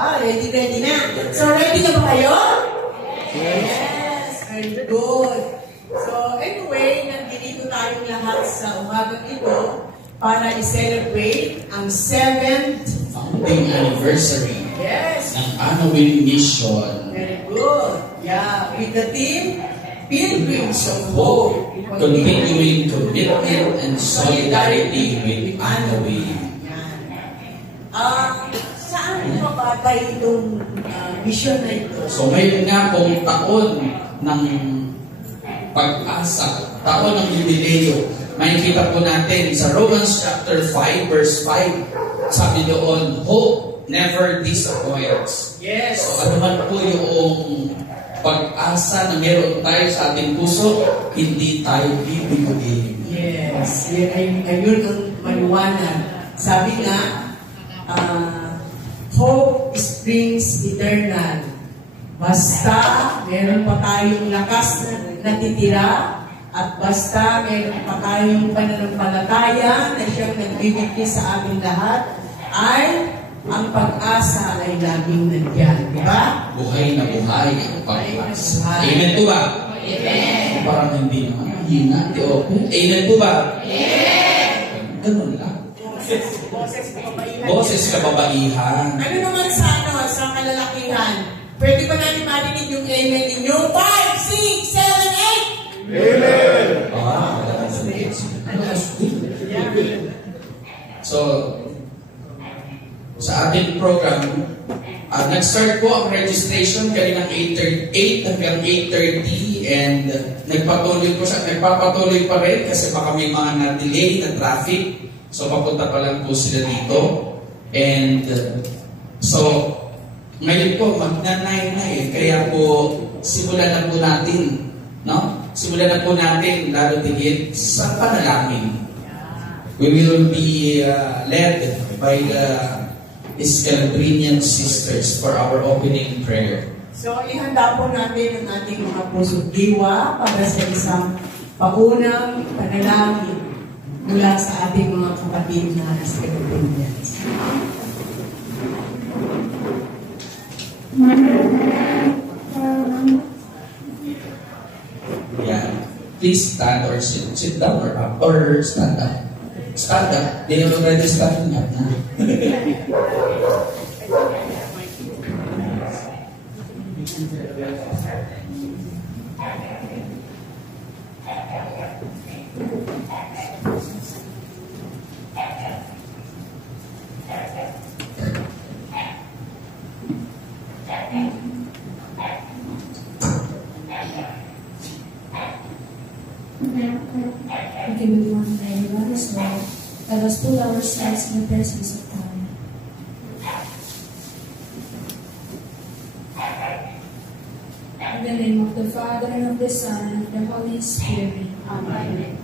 Ready na. So, ready na ba kayo? Yes. Very good. So, anyway, nandito tayong lahat sa umagang ito para i-celebrate ang 7th founding anniversary ng Anawin Mission. Very good. Yeah, with the team, Pilgrims of Hope. Continuing commitment and solidarity with Anawin. Saan mabatay itong mission na ito? So ngayon nga pong taon ng pag-asa, taon ng jubileo, makikita po natin sa Romans chapter 5 verse 5, sabi doon, hope never disappoints. Yes. So ano man po yung pag-asa na meron tayo sa ating puso, hindi tayo bibiguin. Yes. Ayun ang maliwanag. Sabi nga, hope springs eternal. Basta meron pa tayong lakas na natitira at basta meron pa tayong pananampalataya na siyang nagbibigay sa ating lahat, ay ang pag-asa ay laging nandiyan. Di ba? Buhay na buhay ang pag-asa. Amen po ba? Amen. Parang hindi naman mahina. Amen po ba? Amen. Ganun lang. Boses kababaihan. Ano naman sa kalalakihan? Pwede ba natin marinig yung amen ninyo? 5, 6, 7, 8! Amen! So, sa ating program, nag-start po ang registration kaninang 8 hanggang 8:30 and nagpapatuloy pa rin kasi baka may mga na-delay na traffic. So, papunta pa lang po sila dito. And so, ngayon po, magna-9 na kaya po, simulan na po natin, no? Simulan na po natin, lalo tigit sa panalangin. We will be led by the Escalabrinian sisters for our opening prayer. So, ihanda po natin ang ating mga puso't diwa para sa isang paunang panalangin mula sa ating mga kapatid na Escalabrinians. Yeah. Please stand or sit down or up or stand up. Stand up. They already standing up na. Okay, we want to everyone as well. Let us put ourselves in the presence of God. In the name of the Father, and of the Son, and of the Holy Spirit. Amen.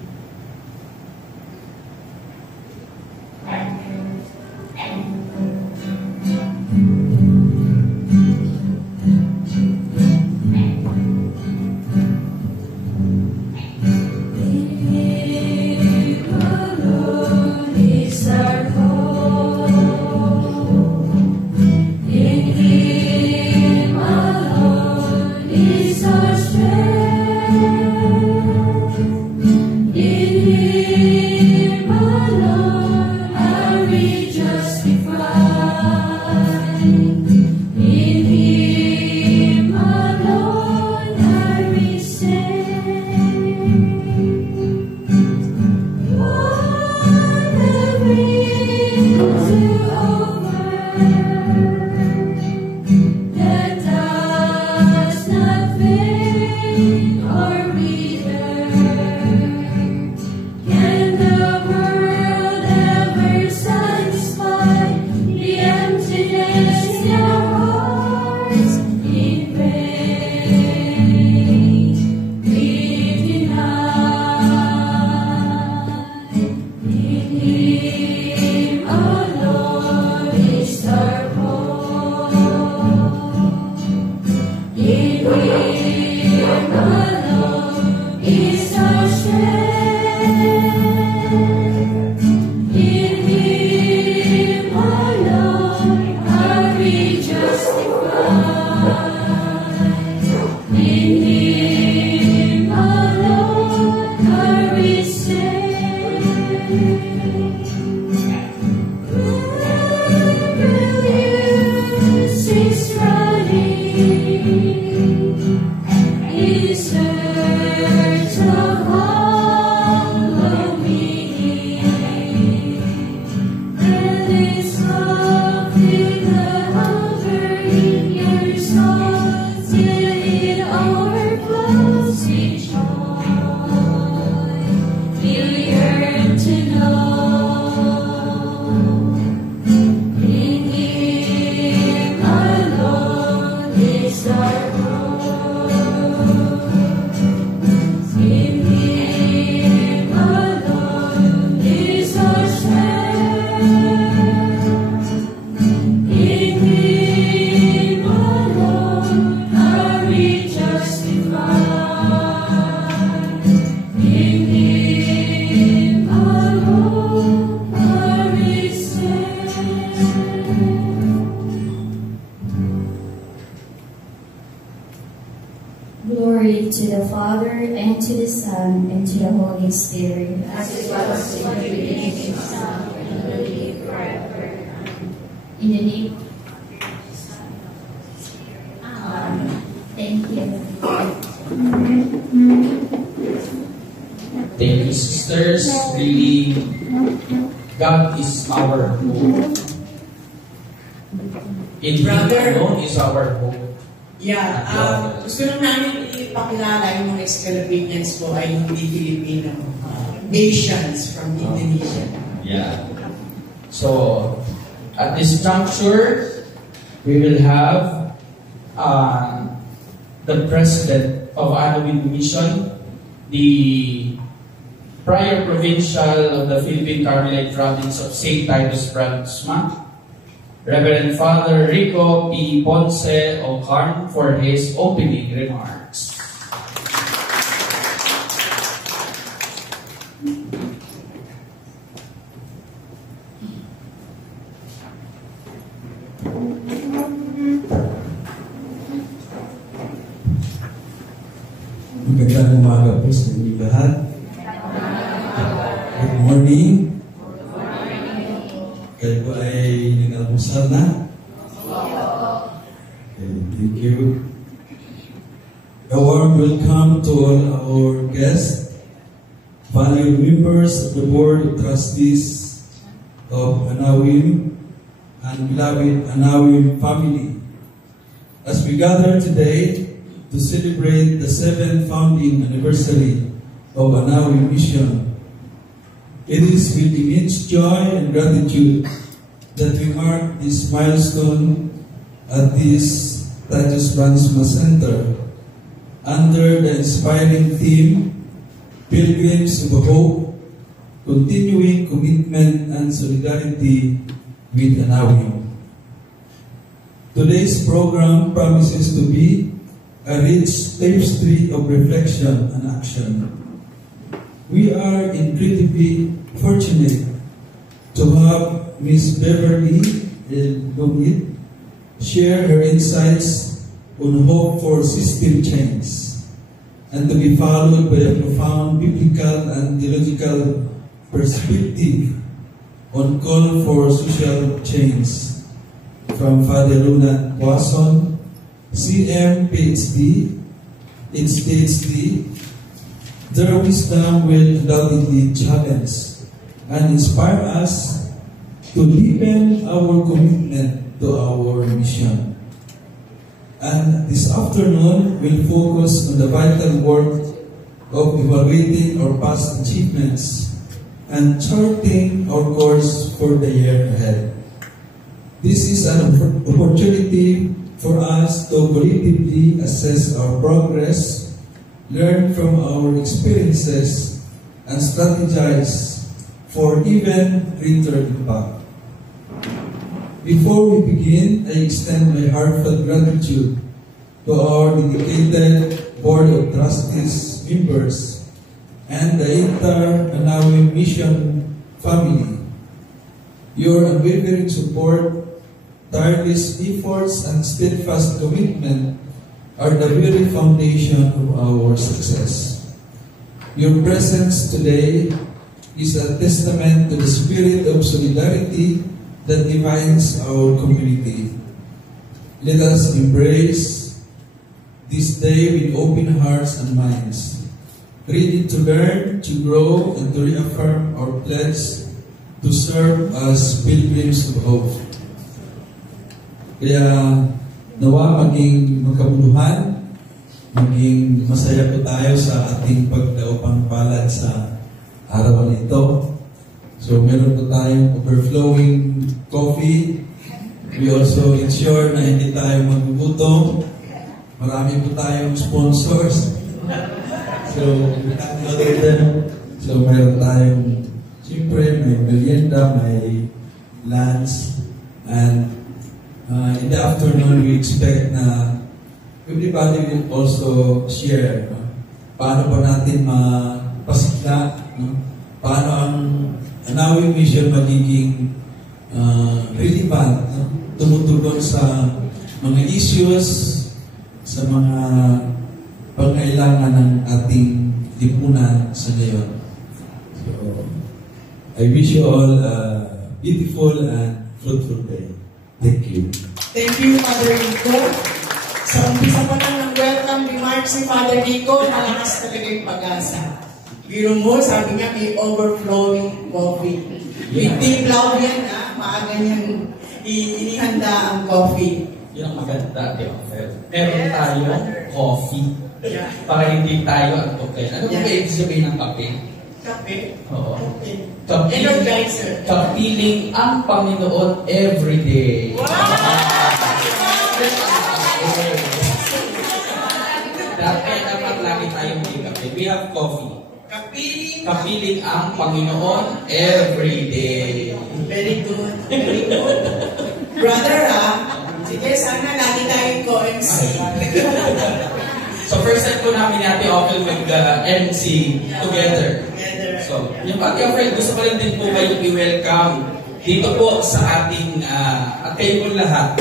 Just Glory to the Father, and to the Son, and to the Holy Spirit. As it was in the beginning, is now, and will be forever. In the name of the Son, and of the Holy Spirit. Amen. Thank you. Thank you, sisters. Really, God is our hope. In Him Brother. alone is our hope. Yeah, gusto lang namin ipakilala yung mga Scandinavians po ay hindi Filipino. Nations from Indonesia. Yeah. So, at this juncture, we will have the president of Anawin Mission, the prior provincial of the Philippine Carmelite Province of St. Titus Brandsma, Reverend Father Rico P. Ponce Ocarn, for his opening remarks. Magandang umaga po sa inyong lahat. Good morning. Kayo po ay nag-almusal na? Okay, thank you. A warm welcome to all our guests, valued members of the Board of Trustees of Anawin, and beloved Anawin family. As we gather today to celebrate the 7th founding anniversary of Anawin Mission, it is with immense joy and gratitude that we mark this milestone at this Titus Brandsma Center under the inspiring theme, Pilgrims of Hope, Continuing Commitment and Solidarity with Anawin. Today's program promises to be a rich tapestry of reflection and action. We are incredibly fortunate to have Ms. Beverly Lumit share her insights on hope for system change, and to be followed by a profound biblical and theological perspective on call for social change from Father Ronald Poisson, CM PhD, PhD. Their wisdom will undoubtedly challenge and inspire us to deepen our commitment to our mission. And this afternoon, we'll focus on the vital work of evaluating our past achievements and charting our course for the year ahead. This is an opportunity for us to collectively assess our progress, learn from our experiences, and strategize for even greater impact. Before we begin, I extend my heartfelt gratitude to our dedicated Board of Trustees members and the entire Anawin Mission family. Your unwavering support tireless efforts, and steadfast commitment are the very foundation of our success. Your presence today is a testament to the spirit of solidarity that defines our community. Let us embrace this day with open hearts and minds, ready to learn, to grow, and to reaffirm our pledge to serve as pilgrims of hope. Kaya nawa maging magkabuluhan, maging masaya po tayo sa ating pagdaupang palad sa araw na ito. So meron po tayong overflowing coffee. We also ensure na hindi tayo magugutom. Marami po tayong sponsors. So meron tayong, siyempre may merienda, may lunch, and in the afternoon we expect na everybody will also share. Paano pa natin mapasigla? Paano ang Anawing Mission magiging relevant, tumutugon sa mga issues, sa mga pangailangan ng ating lipunan sa ngayon. So, I wish you all a beautiful and fruitful day. Thank you. Thank you, Father Rico. Sa umpisa pa lang ng welcome remarks si Father Rico, malakas talaga yung pag-asa. Biro mo, sabi niya, may overflowing coffee. With timplaw yan, maaga niyang inihanda ang coffee. Yun ang maganda, meron tayong coffee. Yeah. Para hindi tayo antukin. Ano ba ibig sabihin ng kape? Kape? Oo. Okay. Energizer. Kapiling ang Panginoon everyday. Wow! Dapat lagi tayong may kape. We have coffee. Kapiling ang Panginoon everyday. Very good. Very good. Brother, sige, sana lagi tayong co-MC. So first time po namin natin open with the MC together. So, yung pag-friend, gusto ko lang din po kayong i-welcome dito po sa ating, at kayo po lahat.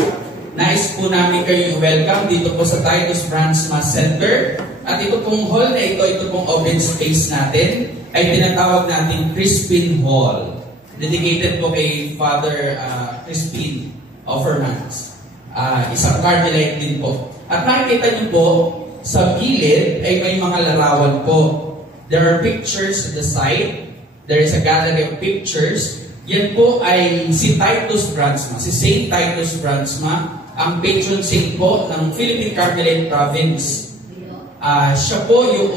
Nais po namin kayo i-welcome dito po sa Titus Branch Mass Center. At ito pong hall na ito pong open space natin, ay tinatawag natin Crispin Hall. Dedicated po kay Father Crispin Offermans. Isang Carmelite din po. At makikita niyo po, sa gilid ay may mga larawan po. There are pictures at the side. There is a gallery of pictures. Yan po ay si Titus Brandsma, si Saint Titus Brandsma, ang patron saint po ng Philippine Carmelite Province. Siya po yung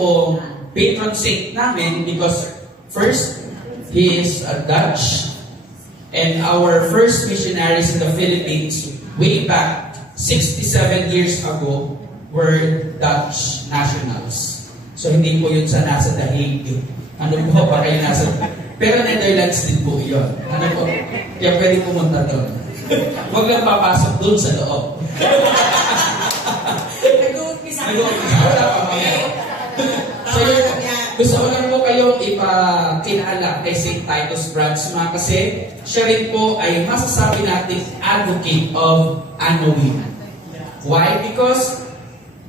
patron saint namin because first, he is a Dutch, and our first missionaries in the Philippines way back 67 years ago were Dutch nationals. So hindi po yun sa nasa The Hague. Ano po pa kayo nasa... Pero Netherlands din po yun. Ano po? Kaya pwede pumunta doon. Huwag lang papasok doon sa loob. Nag-uumpisa. Wala pa mga. So yun, gusto ko lang po kayong ipakilala kay St. Titus Brandsma kasi siya rin po ay masasabi natin advocate of Anawim. Why? Because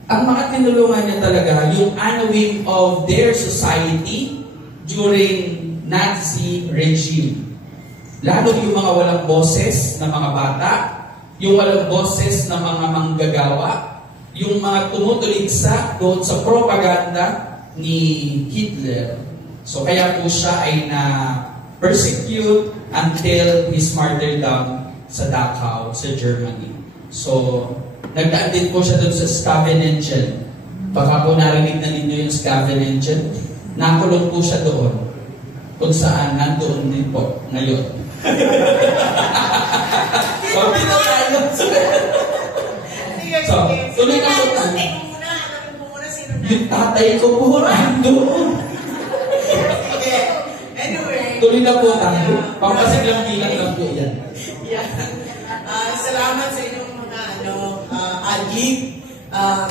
ang mga tinulungan niya talaga, yung Anawim of their society during Nazi regime. Lalo yung mga walang boses na mga bata, yung walang boses na mga manggagawa, yung mga tumutuligsa doon sa propaganda ni Hitler. So kaya po siya ay na-persecute until his martyrdom sa Dachau, sa Germany. So, nagdaan din po siya doon sa Scavenengen. Baka po narinig na ninyo yung Scavenengen. Nakulong po siya doon. Kung saan, nandoon din po ngayon. So, dito tayo. So, tuloy na po tayo. Yung tatay ko po nandoon. Anyway. Tuloy na po tayo. Pampasiglang bilang lang po yan. Yeah. Salamat sa inyong mga agib,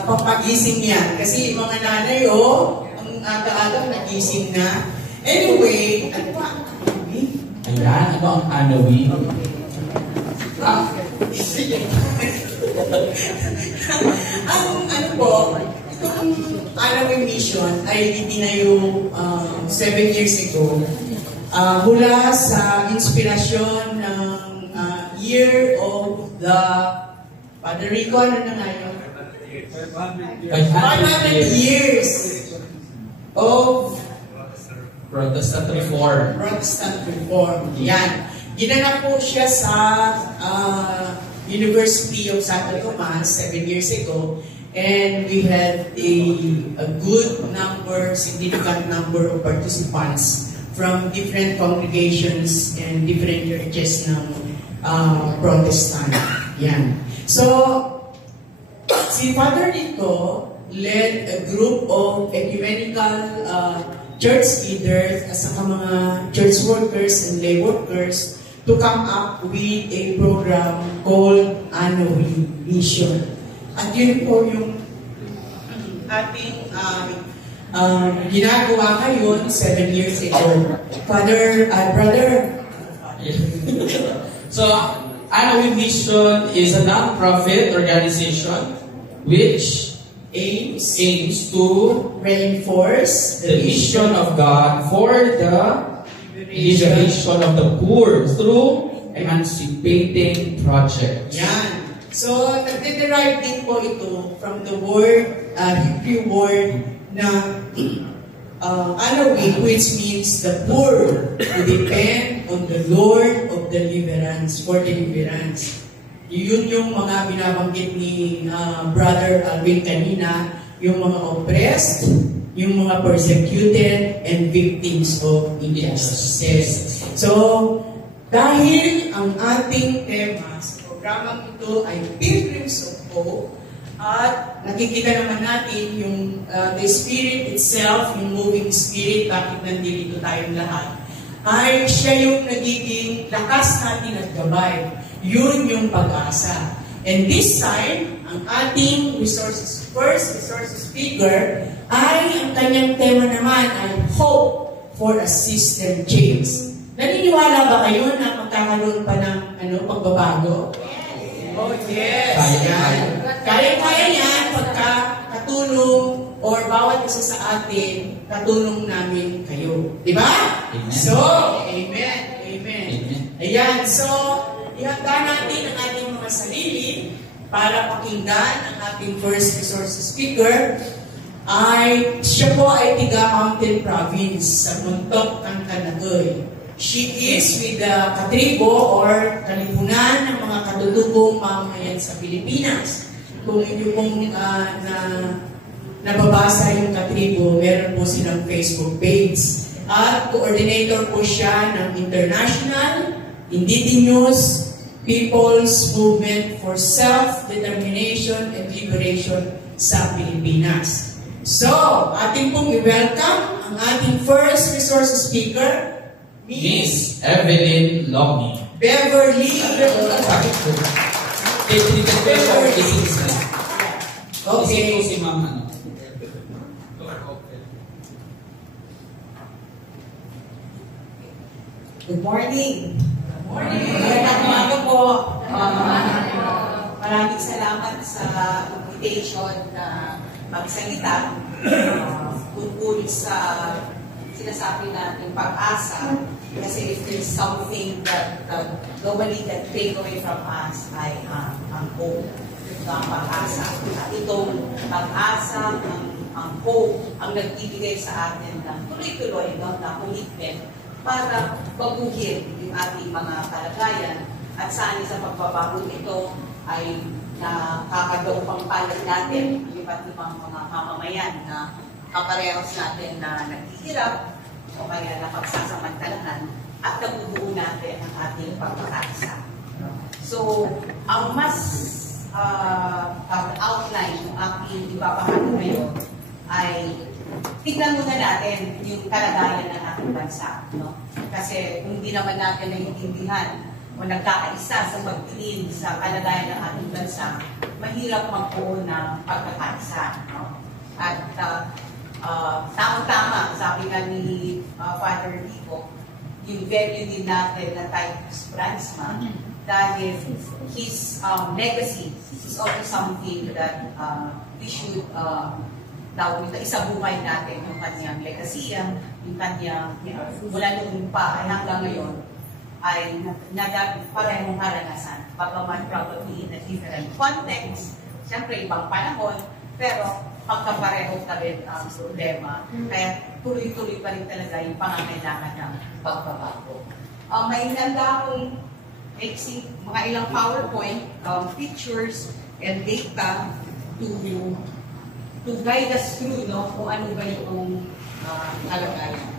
pampagising yan. Kasi mga nanay, ang aga-aga nagising na. Anyway, ano ba ang Anawim? Ayan, ano ang Anawim? Ang ano po, itong Anaway Mission ay itinayo 7 years ago mula sa inspirasyon ng Year of the Father Rico, ano na nga yun? 500 years of Protestant Reform. Protestant Reform. Yan. Ginanap po siya sa University of Santo Tomas 7 years ago, and we had a good number, significant number of participants from different congregations and different churches ng Protestant. Yan. So, si Father Rico led a group of ecumenical church leaders at saka mga church workers and lay workers to come up with a program called Anaway Mission. At yun po yung ating ginagawa ngayon 7 years ago. Brother. So, Anaway Mission is a non-profit organization which aims to Reinforce the mission of God for the liberation of the poor through emancipating projects. Yan. So, nagde-derive din po ito from the word, Hebrew word na Anaway, which means the poor who depend on the Lord of deliverance, for deliverance. Yun yung mga binabanggit ni Brother Alvin kanina, yung mga oppressed, yung mga persecuted, and victims of injustice. So, dahil ang ating tema sa programang ito ay Pilgrims of Hope, at nakikita naman natin yung the Spirit itself, yung moving Spirit, bakit nandito tayong lahat, ay siya yung nagiging lakas natin at gabay. Yun yung pag-asa. And this time, ang ating first resources speaker, ay ang kanyang tema naman ay Hope for a System Change. Naniniwala ba kayo na magkakaroon pa ng pagbabago? Oh, yes. Kaya yan pagka katulong or bawat isa sa atin, katulong namin kayo. Diba? Amen. So, amen. Ayan. So, ihanda natin ang ating mga sarili para pakinggan ang ating first resources speaker. Siya po ay tiga Mountain Province sa Muntok ng Kanagay. She is with the Katribo or Kalipunan ng mga katutubong mamamayan sa Pilipinas. Kung inyo pong nababasa yung Katribo, meron po silang Facebook page. At coordinator po siya ng International Indigenous People's Movement for Self-Determination and Liberation sa Pilipinas. So, ating pong i-welcome ang ating first resources speaker, Miss Evelyn Longny. Beverly. Okay. Si Ma'am Good morning. Magandang umaga po. Maraming salamat sa invitation na magsalita tungkol sa sinasabi natin pag-asa. Kasi if there's something that normally that take away from us ay ang hope, ang pag-asa. At itong pag-asa, ang hope, ang nagbibigay sa atin ng tuloy-tuloy na commitment para baguhin yung ating mga kalagayan at saan sa pagbabago ito ay nakakagaw pang palad natin ang iba't ibang mga mamamayan na kaparehas natin na naghihirap o kaya napagsasamantalahan at nabubuo natin ang ating pagkakaisa. So, ang mas outline ng aking ibabahagi ngayon ay tignan muna natin yung kalagayan ng ating bansa. No? Kasi kung hindi naman natin naiintindihan o nagkakaisa sa pagtingin sa kalagayan ng ating bansa, mahirap magbuo ng pagkakaisa. No? At tama-tama, sabi nga ni Father Rico, yung value din natin na Titus Brandsma dahil his legacy is also something that we should isabuhay natin yung kanyang legacy, yung kanyang mula noon pa ay hanggang ngayon ay parehong karanasan. Bagaman probably in a different context, siyempre ibang panahon, pero pagkapareho ka rin ang problema. Kaya tuloy-tuloy pa rin talaga yung pangangailangan ng pagbabago. May nanda akong mga ilang PowerPoint pictures and data to guide us through kung ano ba yung kalagayan.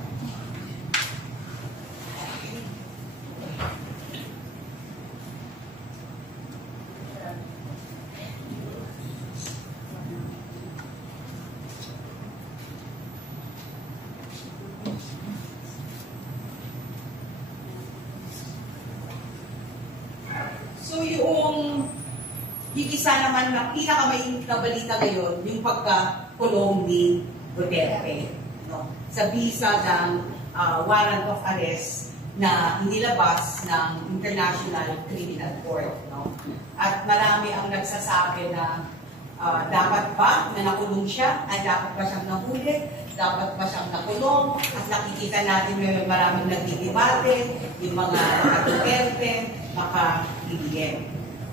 So yung isa naman na pinakamainit na balita ngayon, yung pagkakulong ni Duterte. Sa bisa ng warrant of arrest na inilabas ng International Criminal Court. At marami ang nagsasabi na dapat ba na nakulong siya? Ay dapat ba siyang nahuli? Dapat ba siyang nakulong? At nakikita natin may maraming nagdidebate, yung mga Duterte, maka-PDM.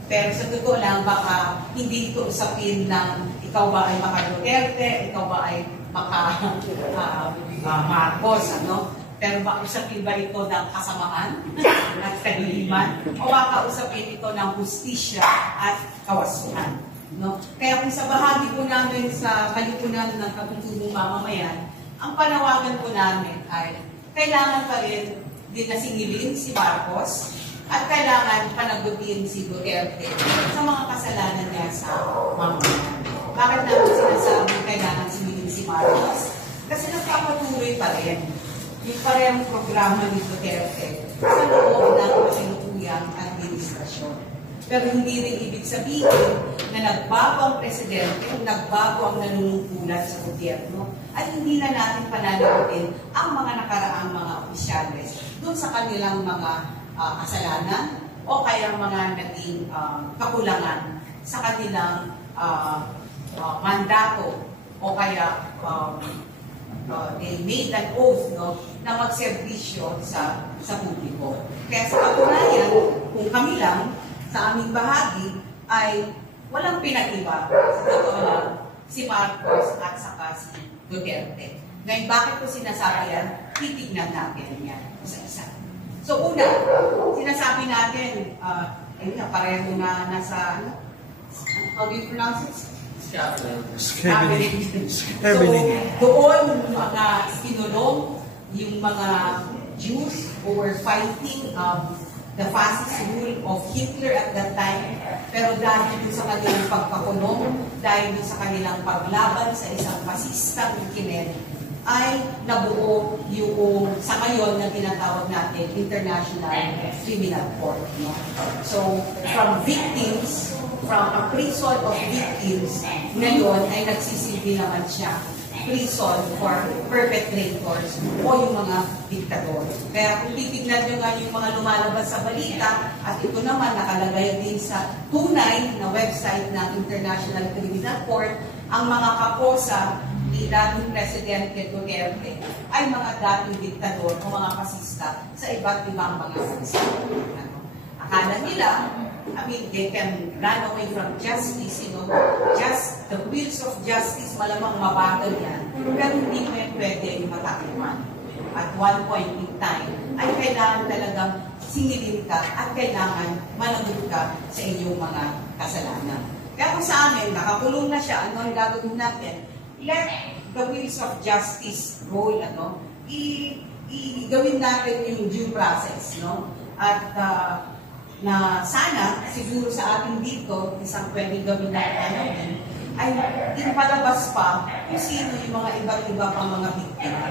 Pero sa totoo lang, baka hindi ito usapin ng ikaw ba ay maka-Duterte, ikaw ba ay maka-Marcos, Pero baka usapin ba ito ng kasamahan at kadiliman? O baka usapin ito ng hustisya at kawasuhan? Kaya kung sa bahagi po namin sa kalipunan ng kaputubong mamamayan, ang panawagan po namin ay kailangan pa rin din na singilin si Marcos at kailangan panagutin si Duterte sa mga kasalanan niya sa mamamayan. Bakit namin sinasabi kailangan singilin si Marcos? Kasi nagpapatuloy pa rin yung parehong programa ni Duterte sa loob ng kasinutuyang administrasyon. Pero hindi rin ibig sabihin na nagbago ang presidente, nagbago ang nanunungkulan sa gobyerno, at hindi na natin pananagutin ang mga nakaraang mga opisyales doon sa kanilang mga kasalanan o kaya mga naging kakulangan sa kanilang mandato o kaya they made an oath na magserbisyo sa publiko. Kaya sa katunayan, kung kami lang sa aming bahagi ay walang pinag-iba sa totoo lang si Marcos at saka si Duterte. Ngayon, bakit ko sinasabi yan? Titignan natin yan isa-isa. So una, sinasabi natin, pareho na nasa, how do you pronounce it? Scaveling. So, doon mga kinulong yung mga Jews who were fighting the fascist rule of Hitler at that time. Pero dahil dun sa kanilang pagpakulong, dahil dun sa kanilang paglaban sa isang fascistang Kinen, ay nabuo yung sa ngayon na tinatawag natin International Criminal Court. So, from victims, from a prison of victims, ngayon ay nagsisilbi naman siya prison for perpetrators o yung mga diktador. Kaya kung titignan nyo nga yung mga lumalabas sa balita, at ito naman nakalagay din sa tunay na website ng International Criminal Court, ang mga kaposa ni dating Presidente Duterte ay mga dating diktador o mga fascista sa iba't ibang mga bansa. Akala nila, they can run away from justice, just the wheels of justice, malamang mabagal yan, pero hindi mo yan pwede matakluhan. At one point in time, ay kailangan talagang singilin ka at kailangan managot ka sa inyong mga kasalanan. Kaya kung sa amin, nakakulong na siya, ano ang gagawin natin? Let the wheels of justice roll, gawin natin yung due process, At na sana, siguro sa atin dito, isang pwede gawin natin ay palabas pa kung sino yung mga iba't iba pang mga biktima.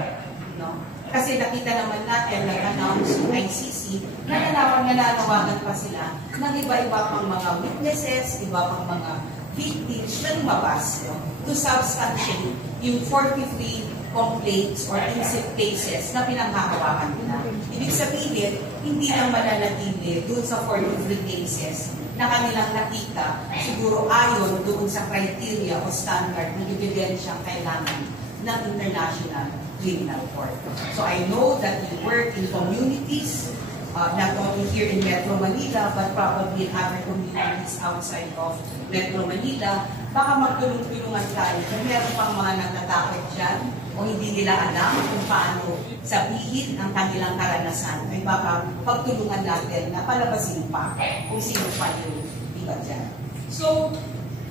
Kasi nakita naman natin, nag-announce yung ICC, nananawagan pa sila ng iba-iba pang mga witnesses, iba pang mga victims na lumabas to substantiate yung 43 complaints or innocent cases na pinanghahawakan nila. Ibig sabihin, hindi na mananatili doon sa 43 cases na kanilang nakita, siguro ayon doon sa criteria o standard ng ebidensyang kailangan ng International Criminal Court. So I know that we work in communities, not only here in Metro Manila, but probably in other communities outside of Metro Manila. Baka magtulong-tulungan tayo kung meron pang mga natatakot dyan o hindi nila alam kung paano sabihin ang kanilang karanasan, ay baka pagtulungan natin na palabasin pa kung sino pa yung iba dyan. So,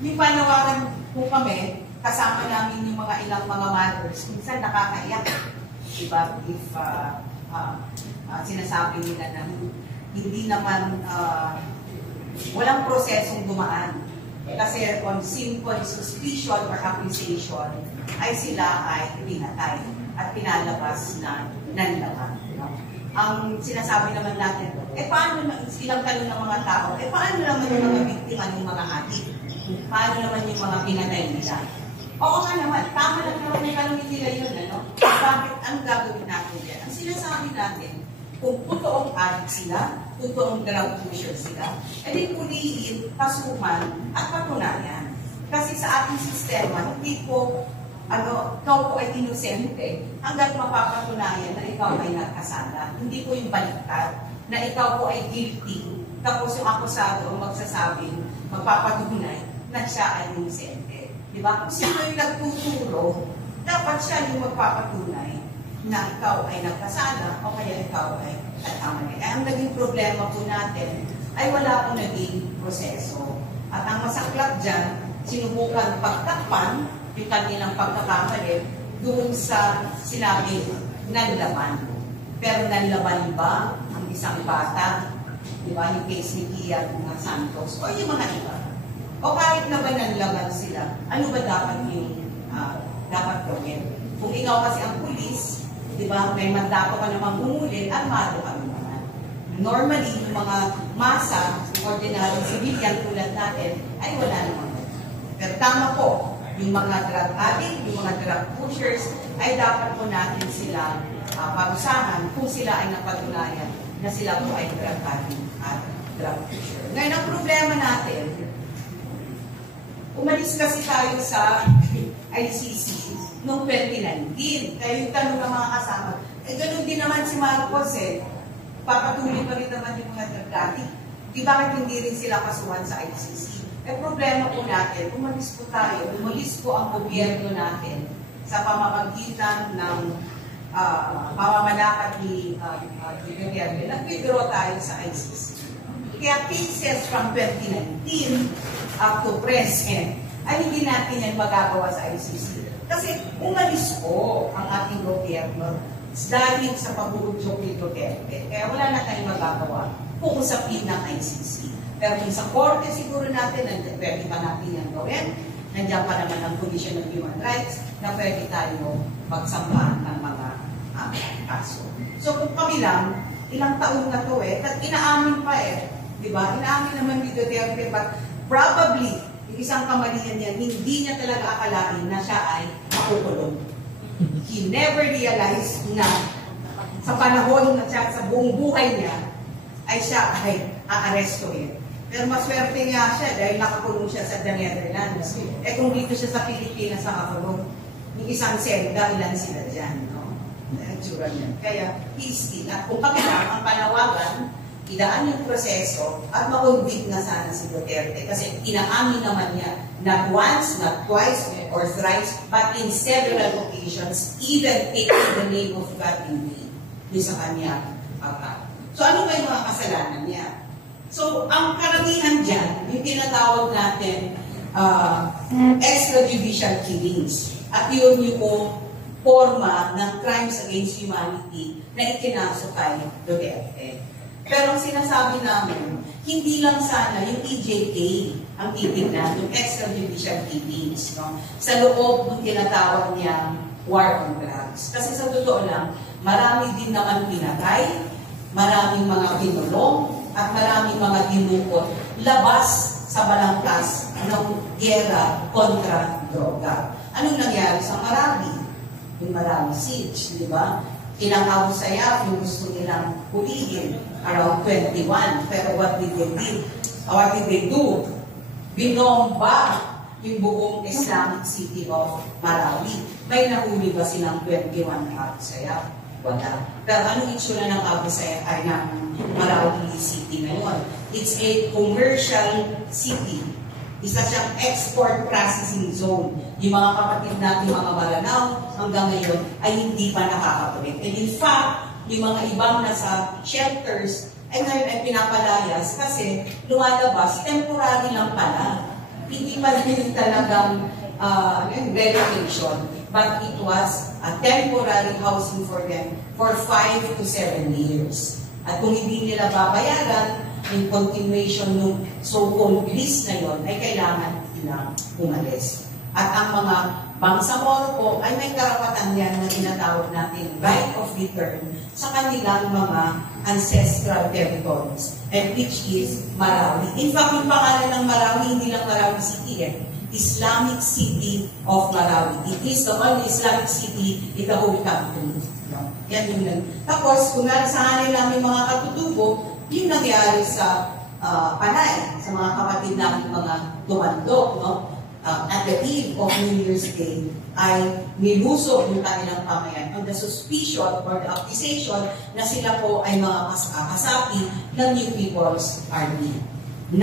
yung panawagan po kami, kasama namin yung mga ilang mga mothers, minsan nakakaiyak. Diba? If sinasabi nila na hindi naman walang prosesong dumaan. Kasi on simple suspicion or accusation ay sila ay pinatay at pinalabas na nanlaman. Ang sinasabi naman natin, paano ilang tanong ng mga tao, paano naman yung mga biktima ng mga adik? Paano naman yung mga pinatay nila? Oo nga naman, tama lang naman yung tanongin nila yun, ano? Bakit ang gagawin natin yan? Ang sinasabi natin, kung totoong adik sila, totoong drug pusher sila, edi puliin, pasuman, at patunayan. Kasi sa ating sistema, hindi po, ikaw po ay inosente hanggang mapapatunayan na ikaw ay nagkasala. Hindi po yung baliktad na ikaw po ay guilty. Tapos yung akusado ang magsasabing, magpapatunay na siya ay inosente. Diba? Kung sino yung nagtuturo, dapat siya yung magpapatunay na ikaw ay nagkasala o kaya ikaw ay nagkamali. Ang naging problema po natin ay wala pong naging proseso. At ang masaklap dyan, sinubukan pagtakpan yung kanilang pagkakamali doon sa sinabi nanlaman. Pero nanlaman ba ang isang bata? Di ba? Yung case ni Kia Santos o yung mga iba? O kahit na ba nanlaman sila, ano ba dapat yung dapat gawin? Kung ikaw kasi ang pulis, di ba, may mandato ka namang humuli, armado ka naman. Normally, yung mga masa, ordinary civilian tulad natin, ay wala naman. Pero tama po, yung mga drug addict, yung mga drug pushers, ay dapat po natin sila parusahan kung sila ay napatunayan na sila po ay drug addict at drug pusher. Ngayon, ang problema natin, umalis kasi tayo sa ICC noong 2019. Kaya yung tanong ng mga kasama, ganun din naman si Marcos papatuloy pa rin naman yung mga drug addict. Di bakit hindi rin sila kasuhan sa ICC? Problema po natin, umalis po tayo, umalis po ang gobyerno natin sa pamamagitan ng pamamalakad ni Duterte. Nag-withdraw tayo sa ICC. Kaya cases from 2019 up to present, ay hindi natin yan magagawa sa ICC. Kasi umalis po ang ating gobyerno dahil sa pag-uudyok ni Duterte. Kaya wala na tayong magagawa kung usapin ng ICC. Pero kung sa korte siguro natin, pwede pa natin yan gawin. Nandiyan pa naman ang Commission of Human Rights na pwede tayo magsambahan ng mga kaso. So kung kami lang, ilang taon na to at inaamin pa diba? Inaamin naman ni Duterte, but probably, yung isang kamalian niya, hindi niya talaga akalain na siya ay makukulong. He never realized na sa panahon na siya, sa buong buhay niya, ay siya ay aarestuhin. Pero maswerte nga siya dahil nakakulong siya sa The Netherlands. Kung dito siya sa Pilipinas nakakulong, yung isang selda, ilan sila dyan, no? Kaya, he's still. At kung kami lang, ang panawagan, idaan yung proseso at makonvict na sana si Duterte kasi inaamin naman niya not once, not twice, or thrice, but in several occasions, even taking the name of God in vain sa kanya. So ano ba yung mga kasalanan niya? So ang karamihan dyan, yung tinatawag natin extrajudicial killings. At yun yung forma ng crimes against humanity na ikinaso kay Duterte. Pero ang sinasabi namin, hindi lang sana yung EJK ang titignan, yung extrajudicial killings, no? Sa loob ng tinatawag niyang war on drugs. Kasi sa totoo lang, marami din naman pinatay, maraming mga kinulong, at maraming mga dinukot labas sa balangkas ng gera kontra droga. Anong nangyari sa Marawi? Yung Marawi siege, di ba? Ilang Abu Sayyaf yung gusto nilang hulihin, around 21. Pero what did they do? Binomba yung buong Islamic city of Marawi. May nahuli ba silang 21 Abu Sayyaf? Wala. Pero anong itsura ng Abu Sayyaf ay ng Marawi City ngayon? It's a commercial city. Isa siyang export processing zone. Yung mga kapatid natin, mga Maranao, hanggang ngayon ay hindi pa nakakabalik. And in fact, yung mga ibang nasa shelters ay ngayon ay pinapalayas kasi lumalabas, temporary lang pala. Hindi pa rin talagang relocation, but it was a temporary housing for them for 5 to 7 years. At kung hindi nila babayaran, in continuation ng so-called lease na yon, ay kailangan nilang umalis. At ang mga Bangsamoro po ay may karapatan yan na tinatawag natin right of return sa kanilang mga ancestral territories, and which is Marawi. In fact, yung pangalan ng Marawi, hindi lang Marawi City Islamic City of Marawi. It is the only Islamic city in the whole country. No? Yan yung lang. Tapos, kung nalasahan namin mga katutubo, yung nangyari sa Panay, sa mga kapatid namin mga tumandok, no? At the eve of New Year's Day, ay nilusog yung kanilang pamayan on the suspicion or the accusation na sila po ay mga kasapi ng New People's Army. 9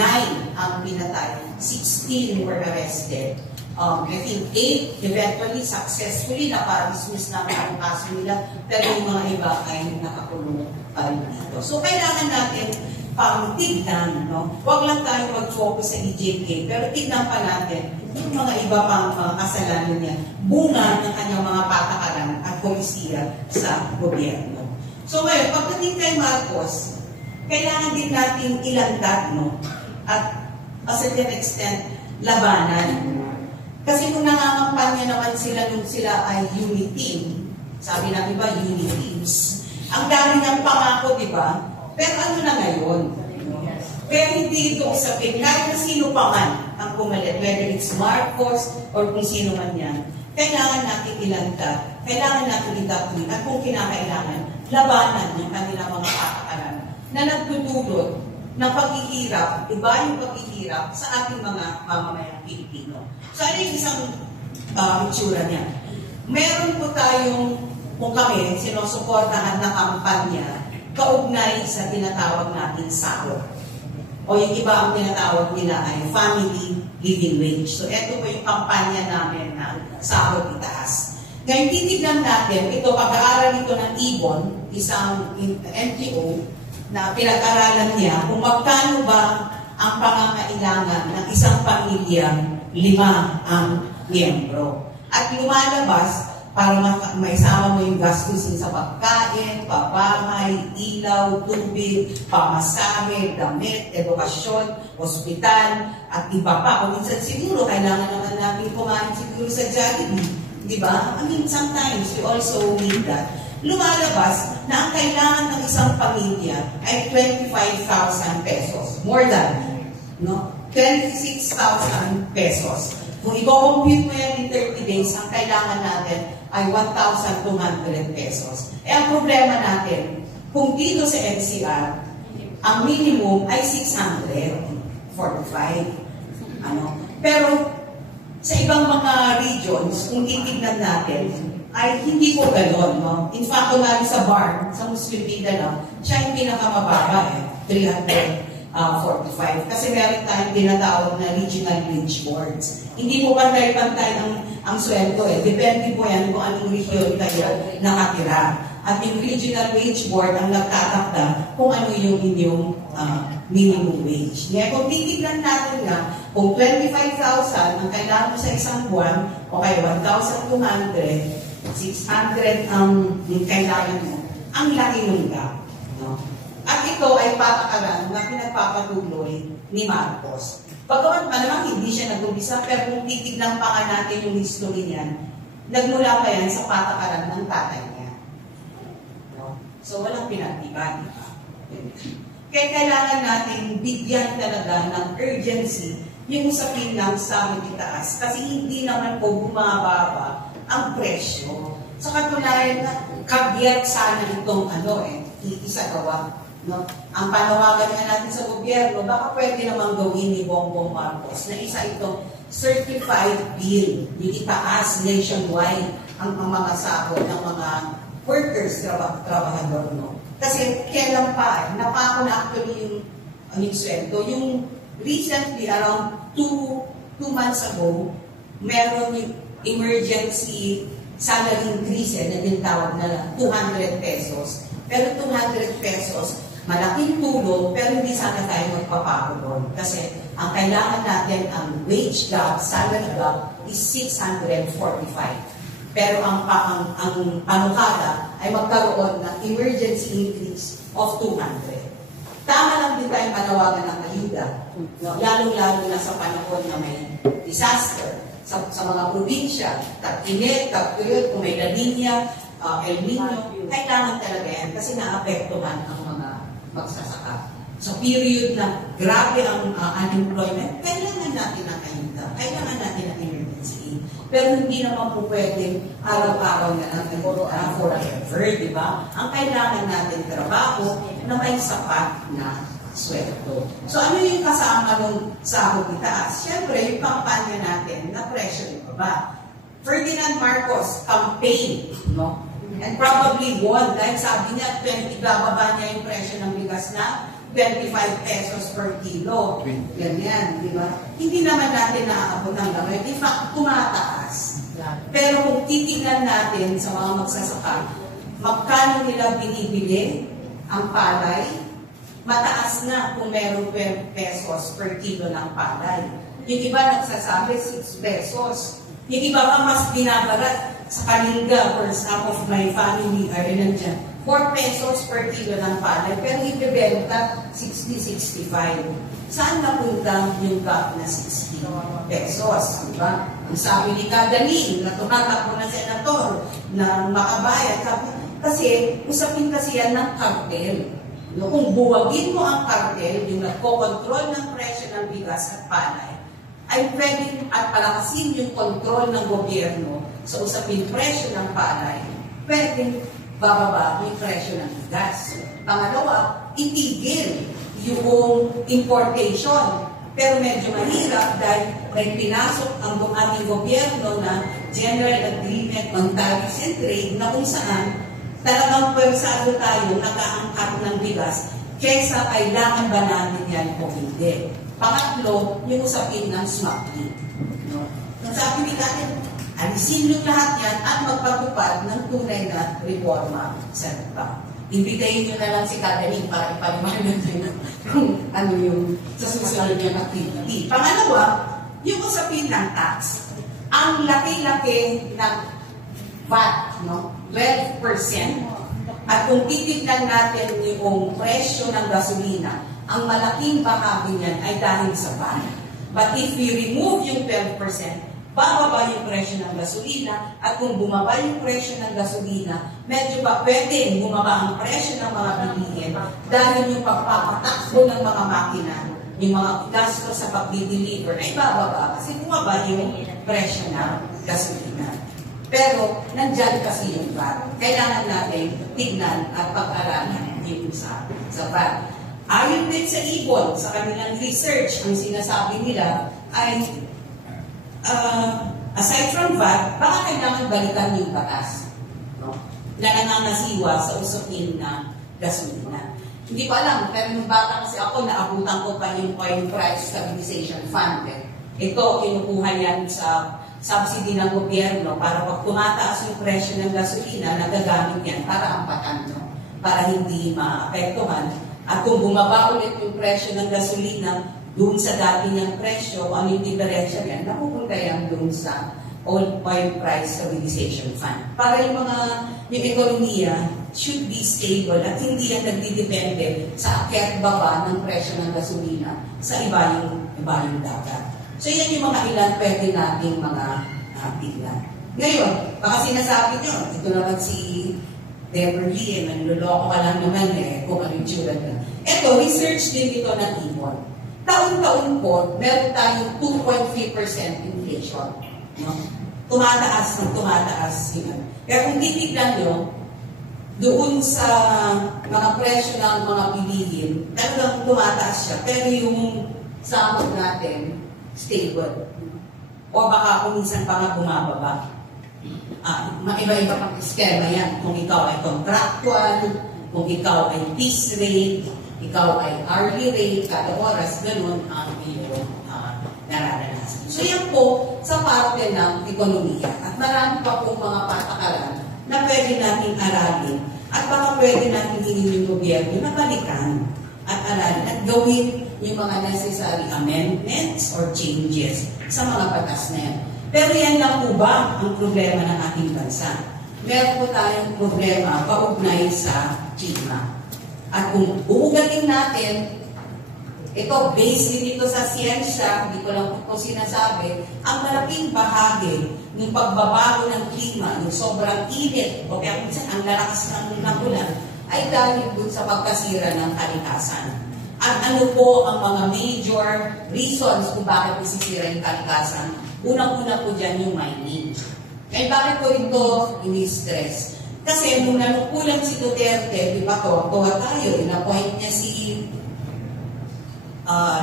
ang pinatay, 16 were arrested. I think 8 eventually successfully naka-dismiss naman ang kaso nila, pero yung mga iba ay nakakulong pa rin dito. So kailangan natin pang tignan, no? Huwag lang tayo mag-focus sa EJK, pero tignan pa natin yung mga iba pang mga kasalanan niya, bunga ng kanyang mga patakaran at komisiya sa gobyerno. So ngayon, pagdating kay Marcos, kailangan din natin ilantat, no? At a certain extent, labanan. Kasi kung nangangampanya naman sila nung sila ay unity team, sabi natin ba, unity teams, ang dami ng pangako, di ba? Pero ano na ngayon? Pero hindi ito sabihin, kahit na sino pa man ang pumalit, whether it's Marcos or kung sino man yan, kailangan natin ilanta, kailangan natin itatuloy, at kung kinakailangan, labanan ng kanilang mga patakaran na nagtutulot ng paghihirap, iba yung paghihirap sa ating mga mamamayang Pilipino. So, ano yung isang itsura niya? Meron po tayong, kung kami, sinusuportahan na kampanya kaugnay sa tinatawag natin sahod. O yung iba ang tinatawag nila ay family living wage. So, ito po yung kampanya namin na sahod itaas. Ngayon, titignan natin, ito, pag-aaral ito ng Ibon, isang NGO, na pinag-aralan niya kung magkano ba ang pangangailangan ng isang pamilya, 5 ang miyembro. At lumalabas, para maisama mo yung gastusin sa pagkain, pabahay, ilaw, tubig, pamasahe, damit, edukasyon, ospital, at iba pa. Kung minsan siguro, kailangan naman natin kumain siguro sa Jollibee. Di ba? I mean, sometimes we also need that. Lumalabas na ang kailangan ng isang pamilya ay 25,000 pesos. More than, no? 26,000 pesos. Kung i-compute mo yan in 30 days, ang kailangan natin ay 1,200 pesos. Eh, ang problema natin, kung dito sa NCR, ang minimum ay 645. Pero, sa ibang mga regions, kung titignan natin, ay hindi po gano'n, no? In fact, kung namin sa bar, sa Muslim Mindanao, siya yung pinakamababa, 345. Kasi meron tayong tinatawag na regional wage boards. Hindi po pantay-pantay ang sweldo, Depende po yan kung anong region kayo nakatira. At yung regional wage board ang nagtatakda kung ano yung inyong minimum wage. Ngayon, kung titignan natin nga, kung 25,000 ang kailangan mo sa isang buwan, o kaya 1,200, 600 ang kailangan mo, ang laki ng gap. No? At ito ay patakaran na pinagpapatuloy ni Marcos. Pagkawan pa naman, hindi siya nag-umpisa, pero kung titignan pa nga natin yung history niyan, nagmula pa yan sa patakaran ng tatay niya. No? So, walang pinagtiba, di ba? Kaya kailangan natin bigyan talaga ng urgency yung usapin ng sahod itaas kasi hindi naman po bumababa ang presyo. Sa katunayan na kabiyak sana itong isagawa. No? Ang panawagan nga natin sa gobyerno, baka pwede namang gawin ni Bongbong Marcos na isa itong certified bill, yung itaas nationwide ang mga sahod ng mga workers, trabahador. No? Kasi kailan pa, napako na actually yung sweldo. Yung recently, around 2 months ago, meron yung emergency salary increase na tinatawag na 200 pesos. Pero 200 pesos, malaking tulong, pero hindi sana tayo magpapako doon. Kasi ang kailangan natin, ang wage gap, salary gap, is 645. Pero ang panukala ay magkaroon ng emergency increase of 200. Tama lang din tayo manawagan ng ayuda, no? Lalo-lalo na sa panahon na may disaster sa mga probinsya, tag-init, tag-tuyot, kung may La Nina, El Nino, kailangan talaga yan kasi naapektuhan ang mga magsasaka. Sa period na grabe ang unemployment, kailangan natin ang ayuda, kailangan natin ang emergency. Pero hindi naman po pwedeng araw-araw na natin forever, di ba? Ang kailangan natin trabaho na may sapat na sweldo. So ano yung kasama nung sahod itaas? Siyempre, yung kampanya natin na presyo yung baba. Ferdinand Marcos campaign, no? And probably won dahil sabi niya 20 bababa niya yung presyo ng bigas na 25 pesos per kilo. Ganyan, di ba? Hindi naman natin naaabot ng gamit. In fact, tumataas. Pero kung titignan natin sa mga magsasaka, magkano nila binibili ang palay, mataas na kung meron 12 pesos per kilo ng palay. Yung iba nagsasabi 6 pesos. Yung iba pa mas binabarat sa Kalinga, for some of my family are nandiyan, 4 pesos per kilo ng palay, pero ibebenta 60-65. Saan napunta yung gap na 60 pesos? Diba? Ang sabi ni Kadaling, na tumatakbo na senator, na makabayad, kasi usapin kasi yan ng kartel. No, kung buwagin mo ang kartel, yung nagko-control ng presyo ng bigas at palay, ay pwedeng at palakasin yung control ng gobyerno sa usapin presyo ng palay, pwedeng bababa yung presyo ng bigas. Pangalawa, itigil yung importation. Pero medyo mahirap dahil may pinasok ang ating gobyerno na General Agreement on Tariffs and Trade na kung saan talagang pwersado tayo nag-aangkat ng bigas kesa kailangan ba natin yan o hindi. Pangatlo, yung usapin ng smuggling. No? Ang sabi ni natin, alisin yung lahat yan at magpatupad ng tunay na reforma sa NPA. Imbitayin nyo na lang si Kadaling para ipaliwanag nyo kung ano yung sa susunod niyang activity. Pangalawa, yung usapin ng tax. Ang laki-laki ng VAT, no? 12%. At kung titignan natin yung presyo ng gasolina, ang malaking bahagi niyan ay dahil sa VAT. But if we remove yung 12%, bababa yung presyo ng gasolina, at kung bumaba yung presyo ng gasolina, medyo pa pwede bumaba ang presyo ng mga bilihin dahil yung pagpapatakbo ng mga makina, yung mga gasto sa pag-deliver ay bababa kasi bumaba yung presyo ng gasolina. Pero nandyan kasi yung VAT. Kailangan natin tignan at pag-aralan yung sa VAT. Ayon din sa IBON, sa kanilang research, ang sinasabi nila ay aside from VAT, baka kailangan balikan yung batas, no? Na nangangasiwa sa usapin na gasolina. Hindi ko alam, pero nung bata kasi ako, naabutan ko pa yung Oil Price Stabilization Fund. Ito, kinukuha yan sa subsidy ng gobyerno para pag tumataas yung presyo ng gasolina, nagagamit yan para ampatan, no? Para hindi maapektuhan. At kung bumaba ulit yung presyo ng gasolina, doon sa dati niyang presyo, ang yung diferensya yan, napupunta yan doon sa Oil Price Stabilization Fund. Para yung ekonomiya should be stable at hindi yan nagdidepende sa akyat baba ng presyo ng gasolina sa iba yung dagat. So yan yung mga ilan pwede nating mga tignan. Ngayon, baka sinasabi nyo, ito naman si Beverly, manluloko ka lang naman kung ano yung tsura na. Ito, research din ito ng IBON. Taon-taon po, meron tayong 2.3% inflation. No? tumataas yun. Kaya kung titignan nyo, doon sa mga presyo ng mga bilihin, talagang tumataas siya. Pero yung sahod natin, stable. O baka kung minsan pa nga bumababa. Iba-iba pang eskema yan. Kung ikaw ay contractual, kung ikaw ay piece rate, ikaw ay hourly rate, kada oras, ganun ang iyong nararanasan. So yan po sa parte ng ekonomiya. At marami pa po mga patakaran na pwede nating aralin at baka pwede natin hingin yung gobyerno na balikan at aralin at gawin yung mga necessary amendments or changes sa mga batas na yan. Pero yan lang po ba ang problema ng ating bansa? Meron po tayong problema paugnay sa klima. At kung uugaling natin, ito, based din ito sa siyensya, hindi ko lang po sinasabi, ang malaking bahagi ng pagbabago ng klima, ng sobrang init, o kaya minsan ang lalakas ng ulan, ay dahil dun sa pagkasira ng kalikasan. At ano po ang mga major reasons kung bakit nasisira yung kalikasan? Unang-una po dyan yung mining. Kaya bakit po ito ini-stress? Kasi nung nanukulan si Duterte, di ba tuwa tayo, in-appoint niya si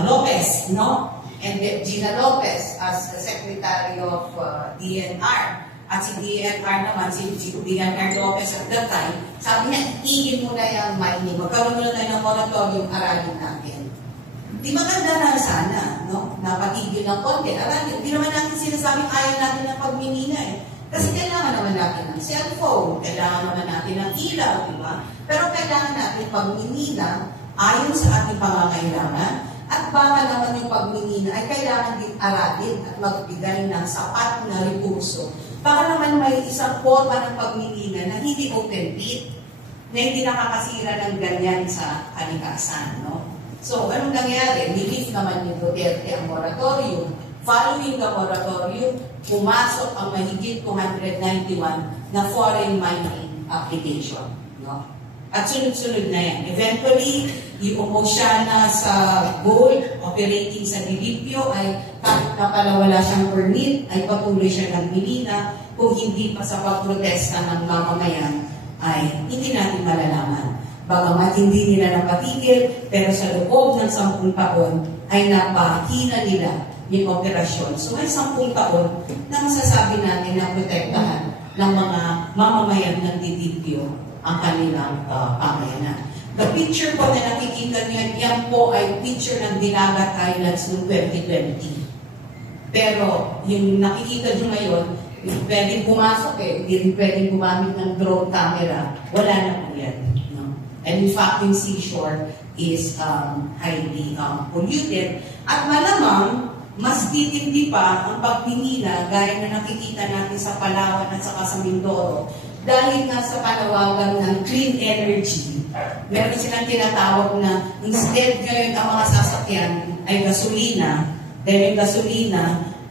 Lopez, no? And Gina Lopez as the Secretary of DNR. At si DNR naman, si DNR Lopez at that time, sabi niya, iigil mo na yung mining. Magkaroon na tayo ng moratorium, aralin natin. Di maganda na sana, no? Napatigil ng konti, aralin. Di naman natin sinasabing ayaw natin ng pagmimina eh. Kasi kailangan naman natin ng cellphone, kailangan naman natin ng ilaw, di ba? Pero kailangan natin pagmimina ayon sa ating pangangailangan. At baka naman yung pagmimina ay kailangan din aralin at magbigay ng sapat na recurso. Baka naman may isang forma ng pagmimina na hindi open pit, na hindi nakakasira ng ganyan sa kalikasan, no? So, anong nangyari? Nilift naman ni Duterte ang moratorium. Following the moratorium, pumasok ang mahigit 291 na foreign mining application, no? At sunod-sunod na yan. Eventually, iupo siya na sa gold operating sa Dilipio ay kahit na pala wala siyang permit, ay patuloy siya ng minina. Kung hindi pa sa pagprotesta ng mamamayan, ay hindi natin malalaman. Bagamat hindi nila napatigil, pero sa loob ng 10 taon ay napahina nila yung operasyon. So may 10 taon na masasabi natin na protektahan ng mga mamamayan ng Dilipio ang kanilang pamayanan. The picture po na nakikita niyo, yan po ay picture ng Dinagat Islands noong 2020. Pero yung nakikita niyo ngayon, yung pwedeng pumasok hindi rin pwedeng gumamit ng drone camera, wala na po yan. No? And in fact, yung seashore is highly polluted. At malamang, mas titindi pa ang pagpimina gaya na nakikita natin sa Palawan at saka sa Mindoro. Dahil nga sa panawagan ng clean energy, meron silang tinatawag na instead ngayon ang mga sasakyan ay gasolina, dahil yung gasolina,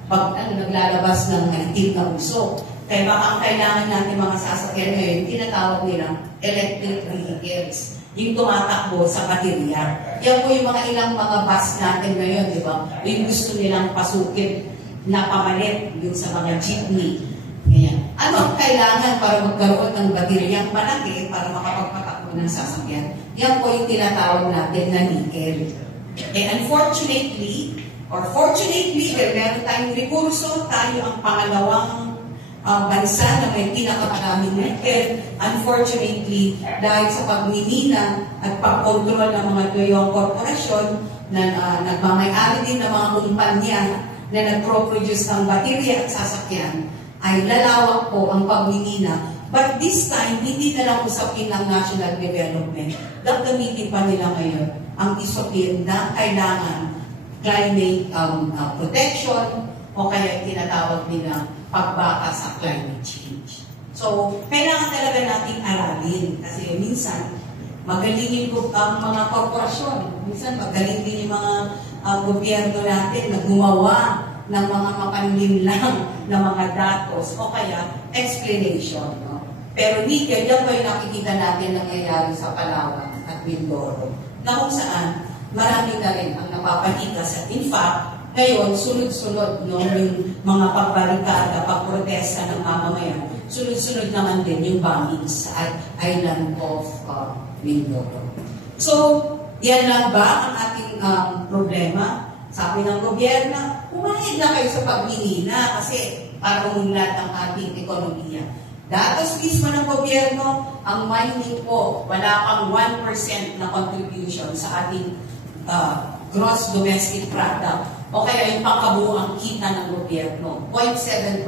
pag naglalabas ng itim na usok. Kaya baka ang kailangan natin mga sasakyan ngayon, tinatawag nilang electric vehicles, yung tumatakbo sa baterya. Yan po yung mga ilang mga bus natin ngayon, di ba? Yung gusto nilang pasukin na pamalit yung sa mga jeepney. Ganyan. Ano ang kailangan para magkaroon ng bateryang malaki para makapagpatakbo ng sasakyan? Yan po yung tinatawag natin na nickel. Unfortunately, or fortunately, meron tayong recurso, tayo ang pangalawang bansa na may pinakamaraming nickel. Unfortunately, dahil sa pagmimina at pagkontrol ng mga tuyong korporasyon na nagmamayari din ng mga kumpanya na nagpro-produce ng baterya at sasakyan, ay lalawak po ang pagmimina. But this time, hindi na lang usapin ng national development. Gagamitin pa nila ngayon ang discipline na kailangan climate protection o kaya tinatawag nila pagbaka sa climate change. So, kailangan talaga nating aralin kasi minsan magaling ang mga korporasyon. Minsan magaling din yung mga gobyerno natin na gumawa ng mga mapanlim lang na mga datos o kaya explanation. No? Pero nickel, yan ba yung nakikita natin nangyayari sa Palawan at Mindoro na kung saan marami na rin ang napapahigas at in fact, Ngayon, sunod-sunod, no, yung mga pagbarikada, pagprotesta ng mamamayan, sunod-sunod naman din yung bombing sa island of Mindoro. So, yan lang ba ang ating problema? Sabi ng gobyerno, pumayag na kayo sa pagmimina kasi para umunlad ang ating ekonomiya. Datos mismo ng gobyerno, ang mining po, wala pang 1% na contribution sa ating gross domestic product o kaya yung pangkabuang kita ng gobyerno, 0.7%.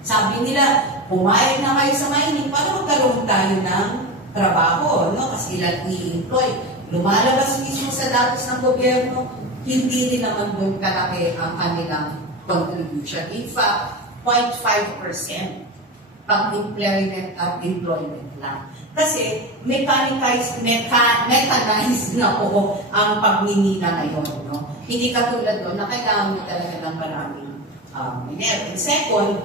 Sabi nila, pumayag na kayo sa mining para magkaroon tayo ng trabaho, no? Kasi ilan i-employ. Lumalabas mismo sa datos ng gobyerno, hindi rin naman doon kalaki ang kanilang contribution. In fact, 0.5% pag-employment at employment lang. Kasi mechanized na po ang pagmimina ngayon. No? Hindi katulad doon na kailangan mo talaga ng maraming miner. And second,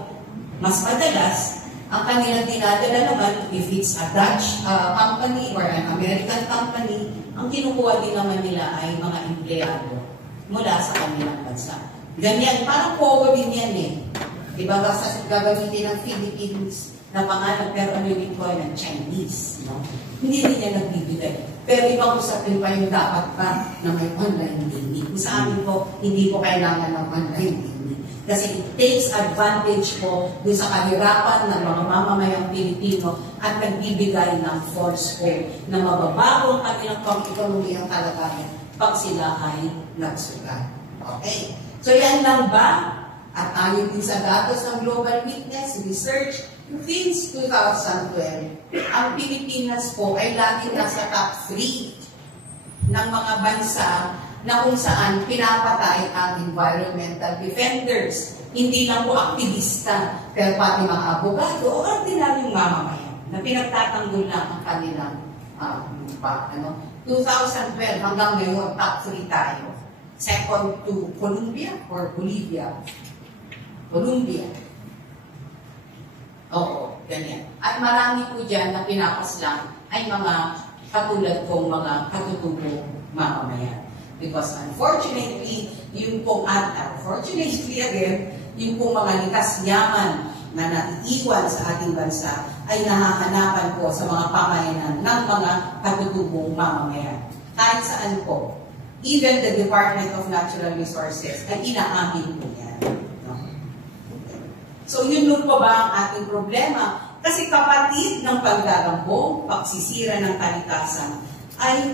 mas madalas, ang kanilang dinadala naman, if it's a Dutch company or an American company, ang kinukuha din naman nila ay mga empleyado mula sa kanilang bansa. Ganyan, parang pogo din yan eh. Diba, basta gagamitin ng Philippines na pangalan, pero ano yung employ ng Chinese, no? Hindi din niya nagbibigay. Pero ibang usapin pa yung dapat pa na may online gaming. Sa amin po, hindi po kailangan ng online gaming. Kasi it takes advantage po dun sa kahirapan ng mga mamamayang Pilipino at nagbibigay ng force po na mababago ang kanilang pang-ekonomiyang kalagayan pag sila ay nagsugat. Okay? So yan lang ba? At ayon din sa datos ng Global Witness Research, since 2012, ang Pilipinas po ay laging nasa top 3 ng mga bansa na kung saan pinapatay ang environmental defenders. Hindi lang po aktivista, pero pati mga abogado o ordinaryong mamamayan na pinagtatanggol lang ang kanilang 2012 hanggang ngayon, top 3 tayo. Second to Colombia or Bolivia. Colombia. Oo, ganyan. At marami po dyan na pinapas lang ay mga katulad kong mga katutubong mamamayan. Because unfortunately, yung pong unfortunately again, yung pong mga likas yaman na naiiwan sa ating bansa ay nahahanapan po sa mga pamayanan ng mga katutubong mamamayan. Kahit saan po, even the Department of Natural Resources ay inaamin po yan. So, yun nun po ba ang ating problema? Kasi kapatid ng pagdarambong, pagsisira ng kalikasan, ay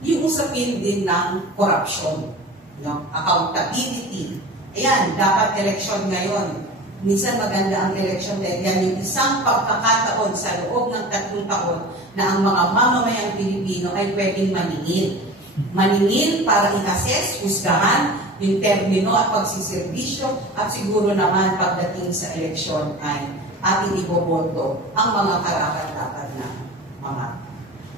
yung usapin din ng corruption, no? Accountability. Ayan, dapat eleksyon ngayon. Minsan maganda ang eleksyon dahil yan yung isang pagkakataon sa loob ng 3 taon na ang mga mamamayang Pilipino ay pwedeng maningil. Maningil para i-assess, husgahan, yung termino at pagsiservisyo at siguro naman pagdating sa eleksyon ay ating iboboto ang mga karapat-dapat na mga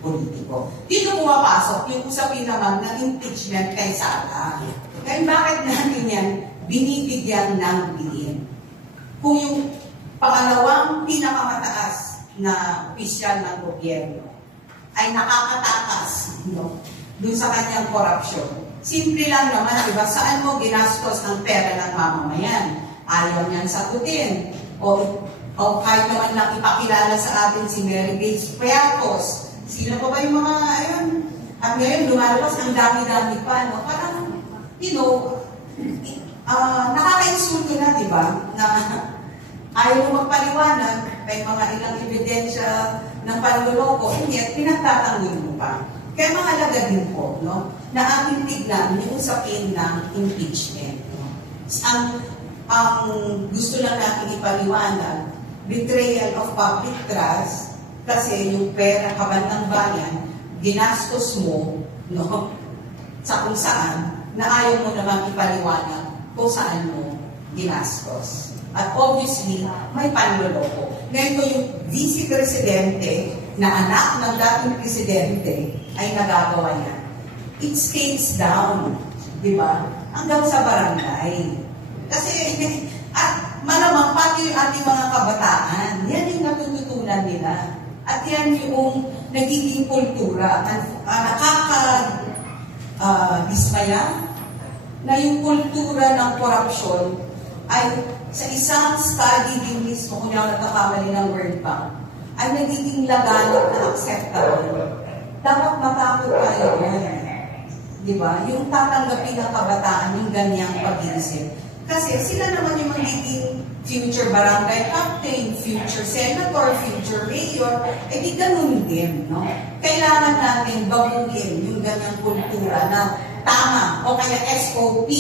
politiko. Dito pumapasok yung usapin naman ng impeachment kay Sara. Kaya bakit natin yan binibigyan ng diin? Kung yung pangalawang pinakamataas na opisyal ng gobyerno ay nakakatakas, no, dun sa kanyang korupsyon. Simple lang naman, diba? Saan mo ginastos ang pera ng mamamayan? Ayaw niyan sagutin. O kahit naman lang ipakilala sa atin si Mary Grace Priatos. Sino pa ba yung mga, ayun? At ngayon, lumalabas ang dami-dami pa, no? Parang, you know, nakaka-insulto na, diba? Na ayaw mo magpaliwanag, may mga ilang ebidensya ng panluloko, hindi, pinagtatanggol mo pa. Kaya mahalaga din po, no, na ating tignan yung usapin ng impeachment. No? Ang gusto lang natin ipaliwanag, betrayal of public trust, kasi yung pera kabandang bayan, ginastos mo, no, sa kung saan, na ayaw mo naman ipaliwanag kung saan mo ginastos. At obviously, may panloloko. Ngayon po yung vice-presidente na anak ng dating presidente ay nagagawa yan. It scales down, di ba? Hanggang sa barangay. Kasi, at malamang pati yung ating mga kabataan, yan yung natututunan nila. At yan yung nagiging kultura. Nakaka-dismaya, na yung kultura ng korupsyon ay sa isang study din mismo, kung yung nagkakamali ng World Bank, ay nagiging laganap na acceptable. Dapat matakot tayo yan. Di ba? Yung tatanggapin ng kabataan yung ganyang pag-iisip. Kasi sila naman yung magiging future barangay captain, future senator, future mayor, di ganun din, no? Kailangan natin baguhin yung ganyang kultura na tama, o kaya SOP,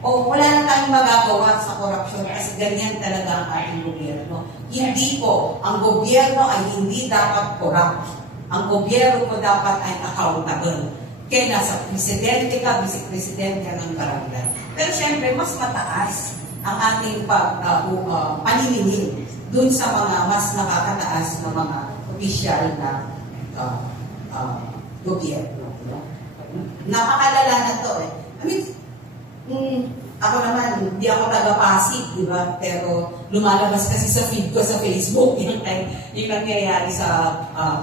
o wala na tayong magagawa sa korupsyon kasi ganyan talaga ang ating gobyerno. Hindi po, ang gobyerno ay hindi dapat corrupt. Ang gobyerno po dapat ay accountable. Kaya nasa presidente ka, vice-presidente ka ng barangay. Pero siyempre, mas mataas ang ating paniningin dun sa mga mas nakakataas na mga opisyal na gobyerno. No? Napakalala na to eh. I mean, ako naman, hindi ako taga-Pasig, di ba? Pero lumalabas kasi sa feed ko sa Facebook, yung nangyayari sa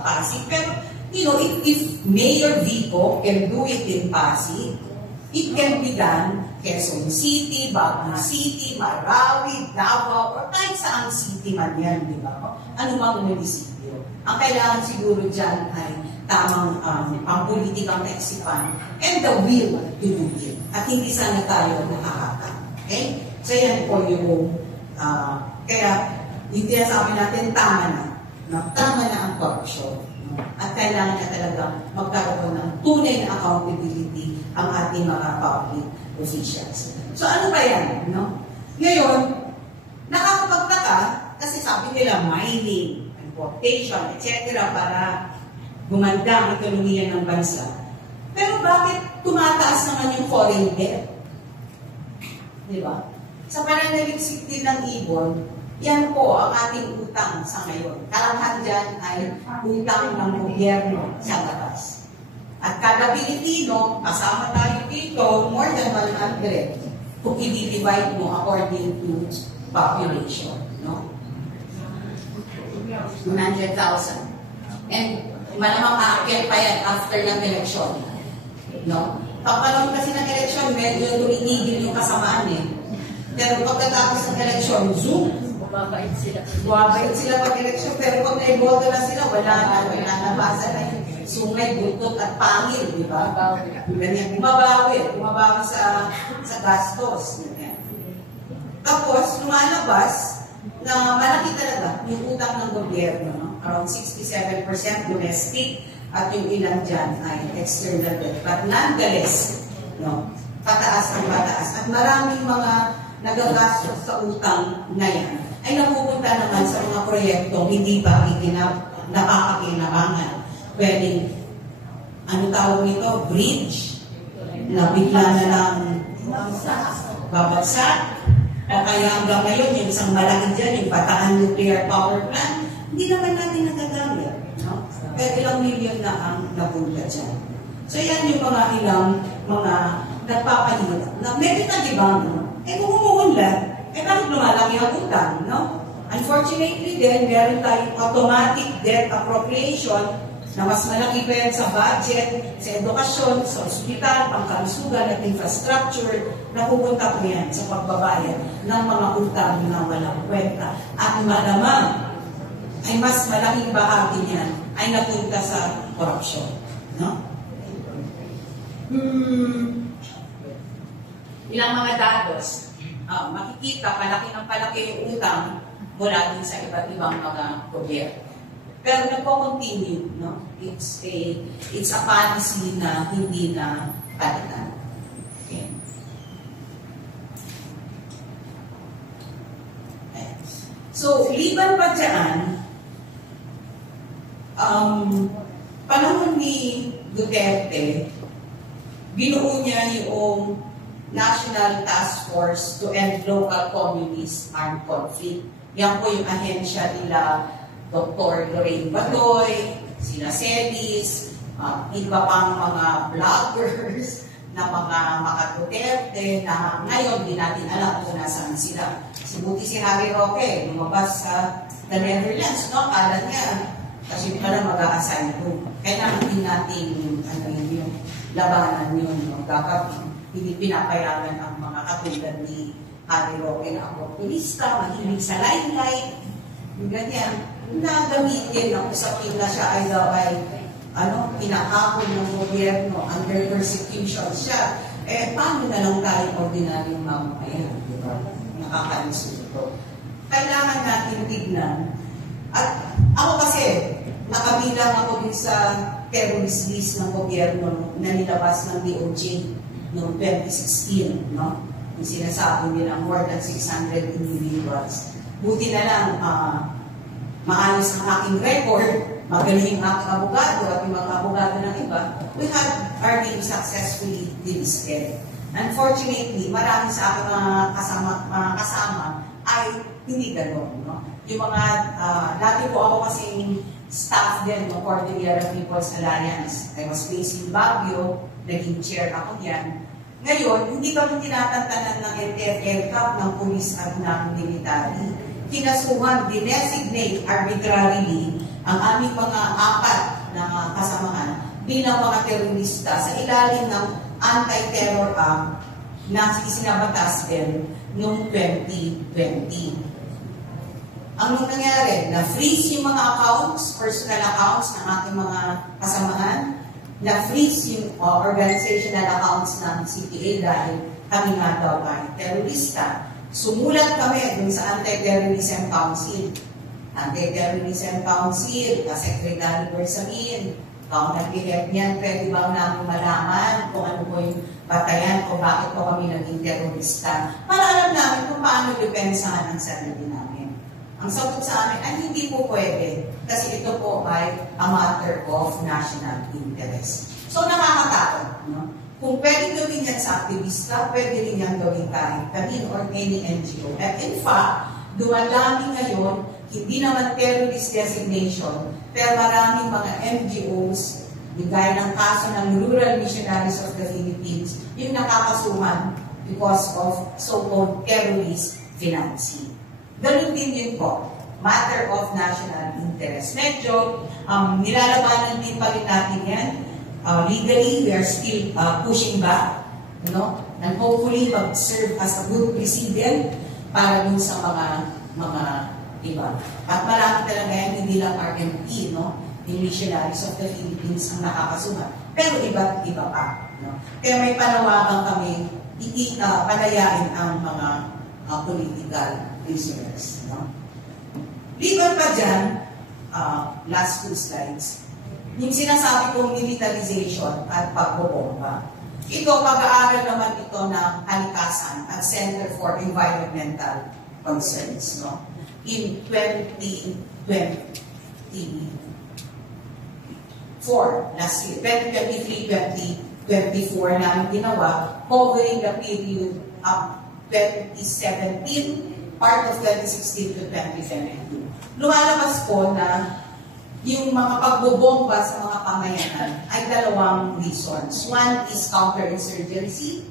Pasig. Pero, you know, if Mayor Vico can do it in Pasig, it can be done Quezon City, Baguio City, Marawi, Davao, or kahit saang city man yan, di ba? Ano bang munisipyo? Ang kailangan siguro dyan ay tamang pang-politikang kaisipan and the will to do it. At hindi sana tayo nakakata. Okay? So yan po yung kaya yung tinasabi natin, tama na. No? Tama na ang corruption. No? At kailangan na talaga magkaroon ng tunay na accountability ang ating mga public officials. So ano ba yan? No? Ngayon, nakakapagtaka kasi sabi nila mining, importation, etc. para gumanda ang ekonomiya ng bansa. Pero bakit tumataas naman yung foreign debt? Di ba? Sa pananaliksik din ng ibon, yan po ang ating utang sa ngayon. Kalahatan dyan ay utang ng gobyerno sa labas. At kada Pilipino, kasama tayo dito, more than 100 kung i-divide mo according to population. No? 100,000. And malamang aakyat pa yan after ng eleksyon. No? Pagpanong kasi ng eleksyon, medyo tumitigil yung kasamaan eh. Pero pagkatapos ng eleksyon, zoom. Bumabait sila pag-eleksyon. Pero pag naiboto na sila, wala na. Nabasa na yun. Sungay, buntot at pangil, di ba? Ganyan. Bumabawi sa gastos. Ganyan. Tapos, lumalabas na malaki talaga yung utang ng gobyerno. No? Around 67% domestic at yung ilan dyan ay external debt. But nonetheless, no, pataas ang pataas. At maraming mga nagagastos sa utang na yan ay napupunta naman sa mga proyektong hindi pa napakakinabangan. Pwedeng, ano tawag nito? Bridge. Na bigla na lang babagsak. O kaya hanggang ngayon, yung isang malaki dyan, yung Bataan Nuclear Power Plant, hindi naman natin nagagamit. No? Pero ilang milyon na ang napunta dyan. So yan yung mga ilang mga nagpapahirap. Na meron na diba, no? Kung umuunlad, bakit lumalaki ang utang, no? Unfortunately din, meron tayong automatic debt appropriation na mas malaki pa yan sa budget, sa edukasyon, sa ospital, pangkalusugan at infrastructure, na pupunta po yan sa pagbabayad ng mga utang na walang kwenta. At malamang ay mas malaking bahagi niyan ay napunta sa korupsyon. No? Ilang mga datos. Makikita, palaki ng palaki yung utang mula din sa iba't ibang mga gobyerno. Pero nagpo-continue, no? It's a policy na hindi na palitan. Okay. So, liban pa dyan, panahon ni Duterte, binuo niya yung National Task Force to End Local Communist Armed Conflict. Yan po yung ahensya nila Dr. Lorraine Batoy, sila Celis, iba pang mga vloggers na mga Duterte na ngayon di natin alam kung nasaan sila. Buti si Harry Roque, lumabas sa the Netherlands, no? Kala niya, kasi pala mag-a-assign doon. Kaya naman din natin yung labanan yun, no? Dapat pinapayagan ang mga katulad ni Harry Roque na abortulista, mahilig sa limelight, yung ganyan, na gamitin ang usapin na siya ay daw ay pinakapon ng gobyerno, under persecution siya. Paano na lang tayo ordinaryong mamamayan, di ba? Nakakainsulto. Kailangan natin tignan. At ako kasi, nakabilang ako din sa terrorist list ng gobyerno na nilabas ng DOJ noong 2016, no? Yung sinasabi nila more than 600 individuals. Buti na lang, maayos ang aking record, magaling ang aking abogado at yung mga abogado ng iba, we had our name successfully delisted. Unfortunately, marami sa aking mga kasama ay hindi gano'n. No? Yung mga, dati po ako kasing staff din ng Cordillera People's Alliance. I was based in Baguio, naging chair ako yan. Ngayon, hindi kami tinatantanan ng LTF-LCAP ng pulis at ng military. Kinasuhan, dinesignate arbitrarily ang aming mga apat na kasamahan bilang mga terorista sa ilalim ng Anti-Terror Act na isinabatas din noong 2020. Ang nangyari, na-freeze yung mga accounts, personal accounts ng ating mga kasamahan, na-freeze yung organizational accounts ng CPA dahil kami nga daw ay terorista. Sumulat kami dun sa Anti-Terrorism Council. Anti-Terrorism Council, Secretary Bersamin, kung nag-ihep niyan, pwede ba namin malaman kung ano po yung batayan o bakit po kami naging terorista para alam namin kung paano depensahan ang sarili namin. Ang sagot sa amin ay hindi po pwede kasi ito po ay a matter of national interest. So nakakatakot, no? Kung pwedeng gawin yan sa aktivista, pwede rin yan gawin kahit kanino or any NGO. At in fact, dumadami ngayon, hindi naman terrorist designation, pero maraming mga NGOs, gaya ng kaso ng Rural Missionaries of the Philippines, yung nakakasuhan because of so-called terrorist financing. Ganun din yun po, matter of national interest. Medyo nilalabanan din pa rin natin yan. Legally, we are still pushing back, and hopefully mag-serve as a good precedent para dun sa mga iba. At marami talaga yan, hindi lang RMP, yung Missionaries of the Philippines ang nakakasuhan. Pero iba't iba pa. Kaya may panawagan kami, palayain ang mga political prisoners. Liban pa dyan, last 2 slides, yung sinasabi kong militarization at pagbobomba. Ito, pag-aaral naman ito ng Kalikasan at Center for Environmental Concerns. In 2024, last year, 2023-2024 namin ginawa, covering the period of 2017, part of 2016 to 2017. Lumalabas po na yung mga pagbobomba sa mga pamayanan ay 2 reasons. One is counterinsurgency,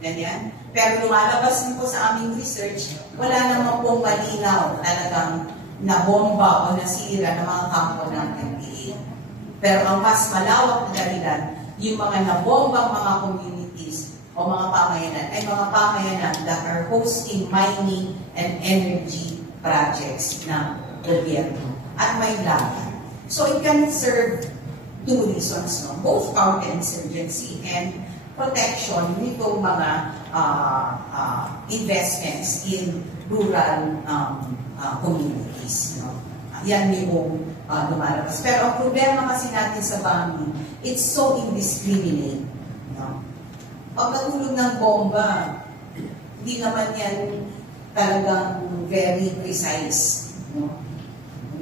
ganyan. Pero lumalabas din po sa aming research, wala namang pong malinaw talagang nabomba o nasira ng mga kampo ng NPA. Pero ang mas malawak na dahilan, yung mga nabombang mga communities o mga pamayanan ay mga pamayanan that are hosting mining and energy projects ng gobyerno at may laban. So it can serve 2 reasons, both counterinsurgency and protection nitong mga investments in rural communities. Yan yung lumalabas. Pero ang problema kasi natin sa bombing, it's so indiscriminate. Pag natulog ng bomba, hindi naman yan talagang very precise.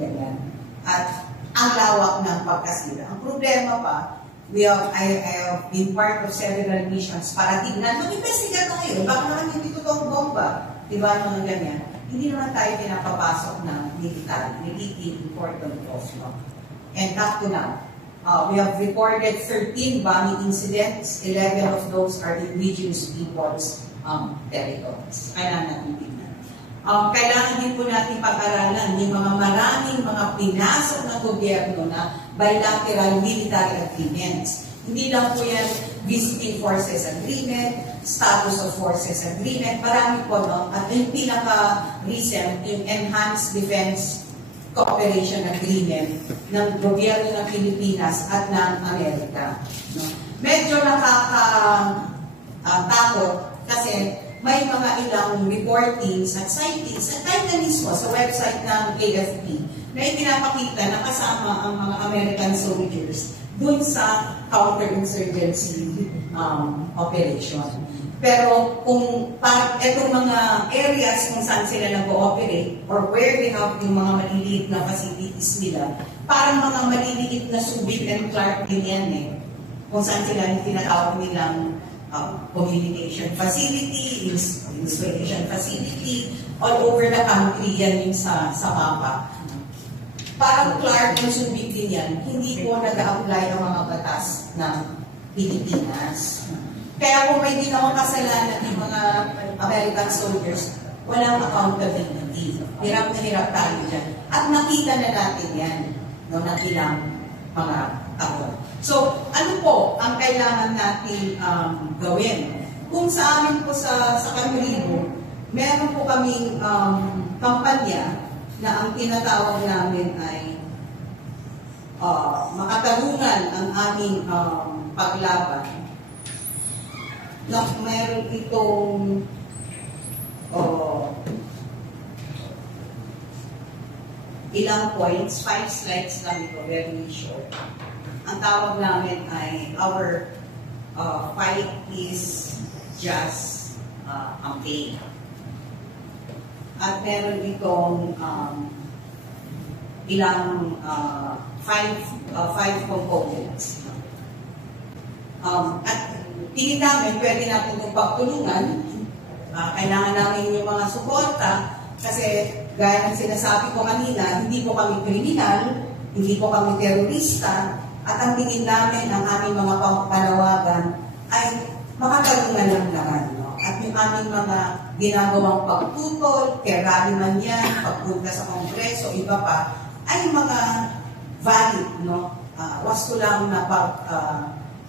Ganyan. At ang lawak ng pagkasira. Ang problema pa, I have been part of several missions para tignan, mag-investiga na ngayon, baka naman hindi totoong bomba. Diba, mga ganyan. Hindi naman tayo pinapapasok ng military, nagiging important of law. And up to now, we have reported 13 bombing incidents, 11 of those are indigenous people's territories. Kailangan natin tignan. Kailangan din po natin pag-aralan yung mga maraming mga pinasok ng gobyerno na bilateral military agreements. Hindi lang po yan Visiting Forces Agreement, Status of Forces Agreement, marami po, no? At yung pinaka-recent, yung Enhanced Defense Cooperation Agreement ng gobyerno ng Pilipinas at ng Amerika. No? Medyo nakakatakot kasi may mga ilang reportings at sightings at kahit na mismo sa website ng AFP na ipinapakita na kasama ang mga American soldiers dun sa counterinsurgency operation. Pero kung itong mga areas kung saan sila nag-ooperate or where they have yung mga maliliit na facilities nila, parang mga maliliit na Subic and Clark din yan eh. Kung saan sila yung tinatawag nilang communication facility, installation facility, all over the country yan yung sa mapa. Parang Clark yung Subic din yan, hindi po nag-a-apply ang mga batas ng Pilipinas. Kaya kung may ginawang kasalanan ng mga American soldiers, walang accountability. Hirap na hirap tayo dyan. At nakita na natin yan no, ng ilang mga taon. So, ano po ang kailangan natin gawin? Kung sa amin po sa Camirigo, meron po kaming kampanya na ang tinatawag namin ay makatarungan ang aming paglaban. Na meron itong ilang points, 5 slides lang ito, very short. Ang tawag namin ay our fight is just campaign. At meron itong ilang 5 components. At tingin namin, pwede natin itong pagtulungan. Kailangan namin yung mga suporta kasi gaya ng sinasabi ko kanina, hindi po kami kriminal, hindi po kami terorista, at ang tingin namin, ang aming mga panawagan ay makatarungan lang naman. No? At yung aming mga ginagawang pagtutol, kaya rally man yan, pagpunta sa Kongreso, iba pa, ay mga valid, no? Wasto lang na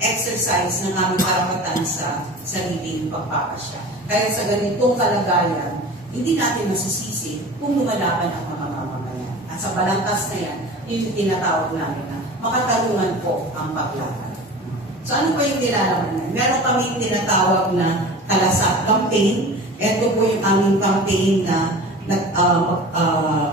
exercise ng aming karapatan sa sariling pagpapasya. Kaya sa ganitong kalagayan, hindi natin masisisi kung lumalaban ang mga mamamayan. At sa balangkas na yan, yung tinatawag namin na makatarungan po ang paglaban. So ano po yung nilalaman na? Meron kami tinatawag na Kalasat campaign. Ito po yung aming campaign na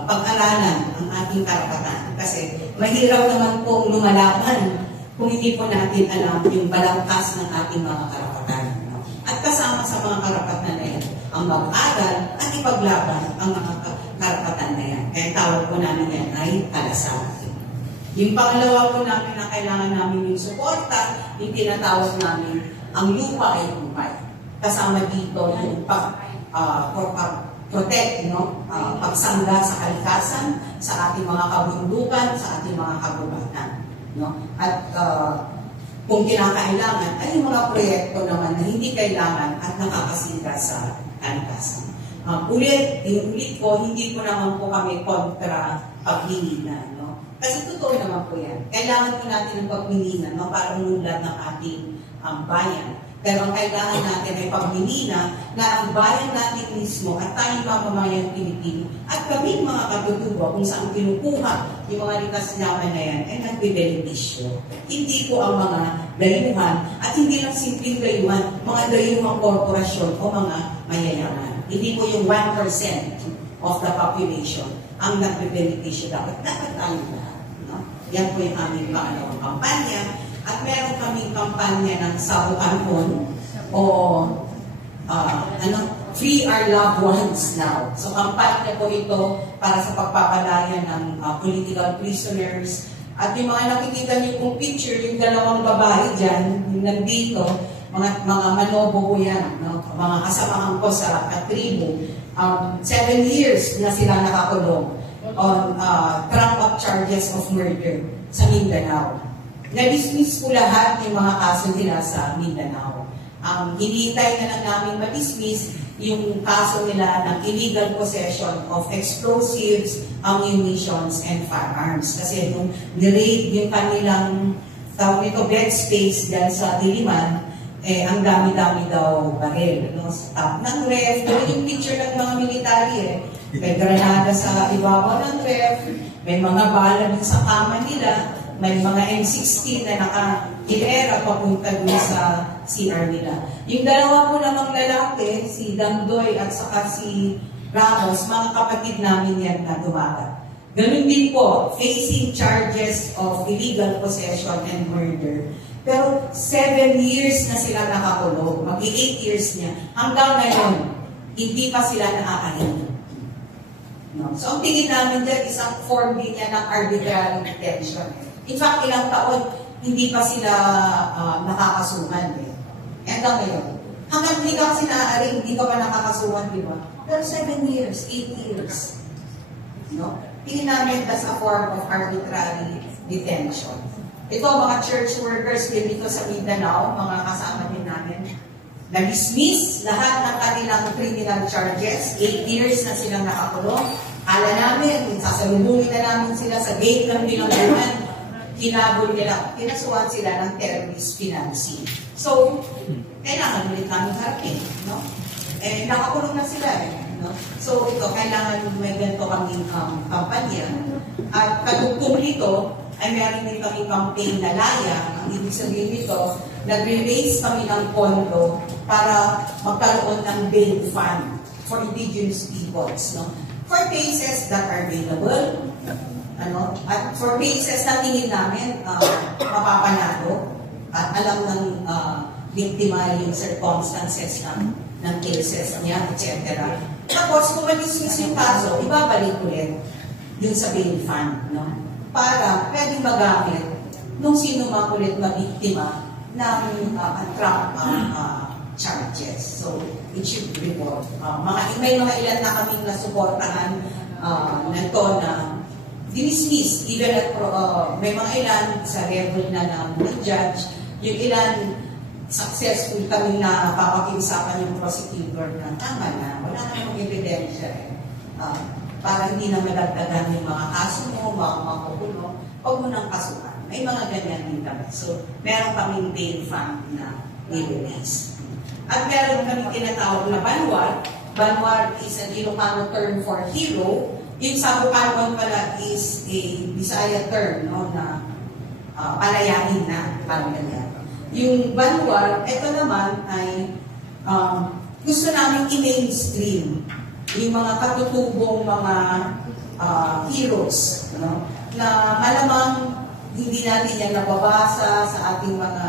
pag-aralan ang ating karapatan. Kasi mahirap naman pong lumalaban kung hindi po natin alam yung balangkas ng ating mga karapatan. No? At kasama sa mga karapatan na yan, ang mag-aral at ipaglaban ang mga karapatan na yan. Kaya tawag po namin yan ay kalasat. Yung pangalawa po namin na kailangan namin yung suporta, yung tinatawag namin ang lupa ay lupa. Kasama dito yung protect, no? Pagsangga sa kalikasan, sa ating mga kabundukan, sa ating mga kagubatan. No? At kung kinakailangan, ay yung mga proyekto naman na hindi kailangan at nakakasira sa kalikasan. Ulit ko, hindi po naman po kami kontra paglilinan. No? Kasi totoo naman po yan. Kailangan po natin ng paglilinan no? Para umulat ng ating bayan. Pero ang kailangan natin ay pagmilina na ang bayan natin mismo at tayong mamamayang Pilipino at kaming mga katutubo kung saan kinukuha yung mga likas naman na yan ay nagbibenepisyo. Hindi po ang mga dayuhan at hindi lang simpleng dayuhan, mga dayuhang korporasyon o mga mayayaman. Hindi po yung 1% of the population ang nagbibenepisyo. Dapat tayo lahat. No? Yan po yung aming pangalawang kampanya. At meron kaming kampanya ng Sabukanhon o Free Our Loved Ones Now. So kampanya po ito para sa pagpapalaya ng political prisoners. At yung mga nakikita niyo kong picture, yung dalawang babae dyan, yung nandito, mga manobo po yan, no? Mga kasamahan ko sa katribo. 7 years na sila nakakulong on trump-up charges of murder sa Mindanao. Na-dismiss po lahat yung mga kaso nila sa Mindanao. Hinihintay na lang namin ma-dismiss yung kaso nila ng illegal possession of explosives, ammunitions, and firearms. Kasi nung niraid yung kanilang bed space dyan sa Diliman, ang dami-dami daw baril, no? Sa top ng ref, doon yung picture ng mga military may granada sa ibabaw ng ref, may mga bala din sa kama nila, may mga M16 na naka-hilera papunta dun sa CR nila. Yung dalawa po namang lalaki, si Damdoy at saka si Ramos, mga kapatid namin yan na dumagat. Ganun din po, facing charges of illegal possession and murder. Pero 7 years na sila nakakulong, mag-8 years niya. Hanggang ngayon, hindi pa sila nakakahinga. No? So, ang tingin namin dyan, isang form din yan ng arbitrary detention. In fact, ilang taon, hindi pa sila nakakasuhan. Hanggang ngayon. Hanggang hindi ka kasi naaaring, hindi ka pa nakakasuhan, di ba? Pero 7 years, 8 years. No? Tingin namin that's a form of arbitrary detention. Ito, mga church workers din dito sa Mindanao, mga kasama din namin, na-dismiss lahat ng kanilang criminal charges. 8 years na silang nakakulong. Kala namin, sasalubungin na namin sila sa gate ng bilangguan, kinabol nila, pinasuhan sila ng terrorist financing. So, kailangan ulit namin harapin, no? Nakakulong na sila, no? So, ito, kailangan may ganito kaming kampanya. At kadugtong nito, ay meron din kami campaign na laya. Ang ibig sabihin nito, nag-raise kami ng pondo para magkaroon ng bail fund for indigenous peoples, no? For cases that are available, at for cases na tingin namin mapapanalo at alam ng biktima yung circumstances ng cases niya, etc. Tapos, kung malismis yung kaso, ibabalik ulit yung sa bail fund, no? Para pwedeng magamit nung sino mang ulit mabiktima ng Trump charges. So, it should revolve. May mga ilan na kaming nasuportahan nito na dinismiss. Even at may mga ilan sa level na ng judge, yung ilan successful kami na papakiusapan yung prosecutor na tama na, wala na yung ebidensya. Para hindi na malagdagan yung mga kaso mo, mga makukulong, huwag mo nang kasuhan. May mga ganyan din kami. So, meron kaming bail fund na i-release. At meron kaming tinatawag na banwar. Banwar is an Ilocano term for hero. Yung Sabucanon pala is a Bisaya term, no, na palayahin na, parang ganyan. Yung banwar, ito naman ay gusto namin i-mainstream yung mga katutubong mga heroes, no? Na malamang hindi natin yan nababasa sa ating mga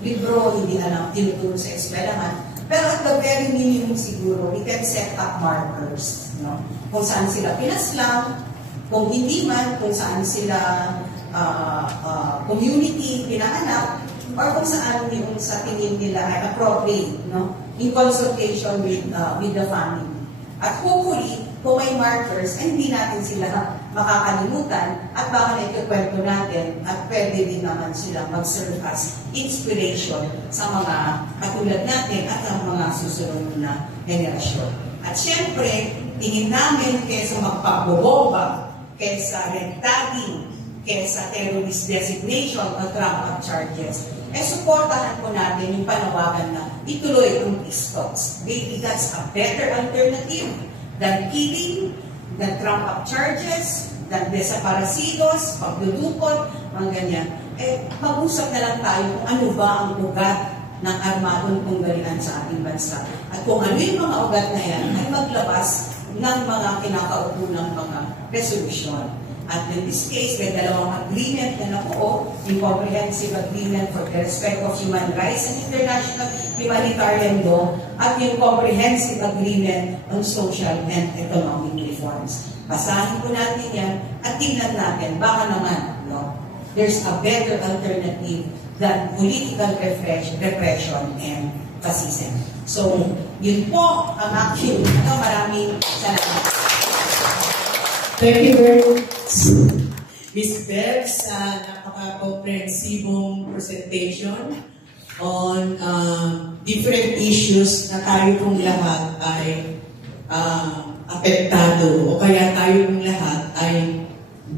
libro, hindi alam, tinuturo sa eskwelahan. Pero at the very minimum siguro, we can set up markers, no? Kung saan sila pinaslang, kung hindi man, kung saan sila community pinahanap, or kung saan yung sa tingin nila ay appropriate, no? In consultation with the family. At hopefully, kung may markers, hindi natin sila makakalimutan at baka na ikukwento natin at pwede din naman sila mag-serve as inspiration sa mga katulad natin at ang mga susunod na generasyon. At syempre, tingin namin kaysa magpabobomba, kaysa red tagging, kaysa terrorist designation o Trump charges, supportahan po natin yung panawagan na ituloy ang peace talks. Maybe that's a better alternative than killing, than Trump charges, than desaparecidos, pagdudukot, mga ganyan. Mag-usap na lang tayo kung ano ba ang ugat ng armadong punggalian sa ating bansa. At kung ano yung mga ugat na yan, ay maglabas ng mga kinakaupo ng mga resolution. At in this case, may dalawang agreement na nabuo, yung Comprehensive Agreement for the Respect of Human Rights and International Humanitarian Law, at yung Comprehensive Agreement on Social and Economic Reforms. Basahin po natin yan at tingnan natin, baka naman, no, there's a better alternative than political repression and fascism. So, yun po ang aking maraming salamat. Thank you very much, Ms. Bev, sa napaka-comprehensibong presentation on different issues na tayo pong lahat ay apektado o kaya tayo pong lahat ay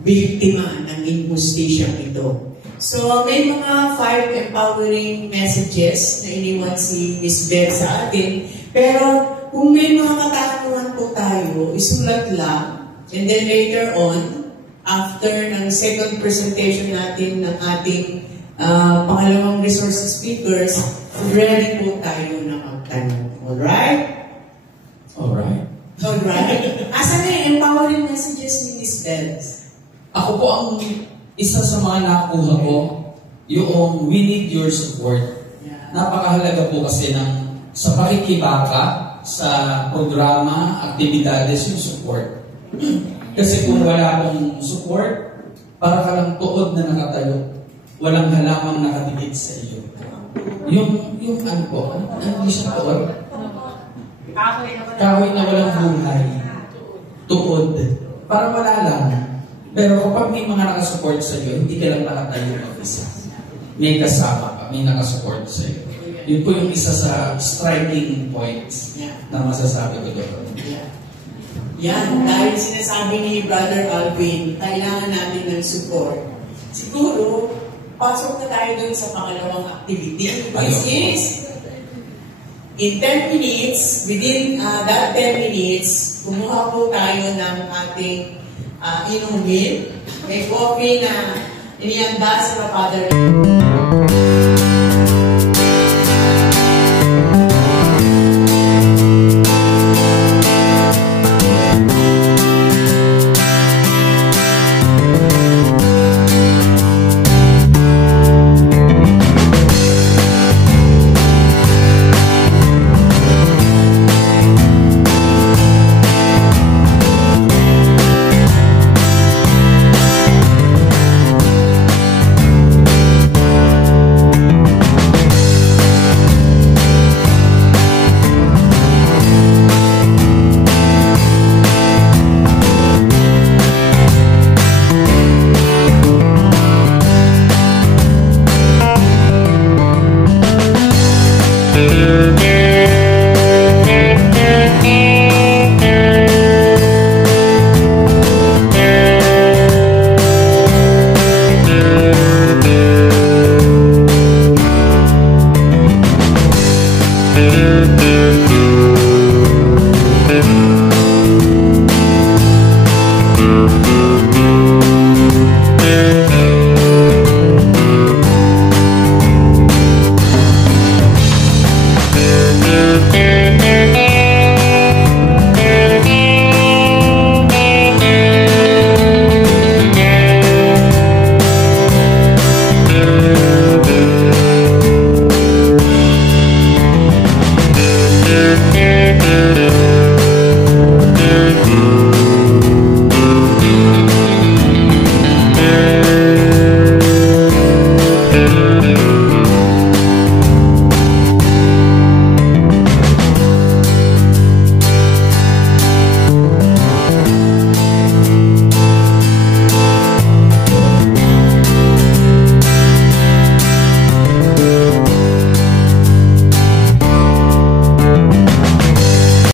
biktima ng injustisyang ito. So, may mga 5 empowering messages na iniwan si Miss Beth sa atin. Pero, kung may mga katanungan po tayo, isulat lang. And then later on, after ng second presentation natin ng ating pangalawang resource speakers, ready po tayo na magtanong. Alright? Alright. Alright. Asan na yung empowering messages ni Miss Beth? Ako po ang isa sa mga nakuha ko, yung we need your support. Yeah. Napakahalaga po kasi ng sa pakikibaka, sa programa, aktibidades, yung support. Kasi kung wala akong support, para ka lang tuod na nakatayo, walang halamang nakadikit sa iyo. Yung ano po, ano siya tuod? Kahoy na walang buhay. Tuod. Para wala lang. Pero kapag may mga nakasupport sa iyo, hindi ka lang nakatayo mag-isa. May kasama ka, may nakasupport sa iyo. Yun po yung isa sa striking points na masasabi ko doon. Yan, dahil sinasabi ni Brother Alvin, kailangan natin ng support. Siguro, pasok na tayo dun sa pangalawang activity, which is, in 10 minutes, within that 10 minutes, kumuha po tayo ng ating inumin. May coffee na inihanda sa Father.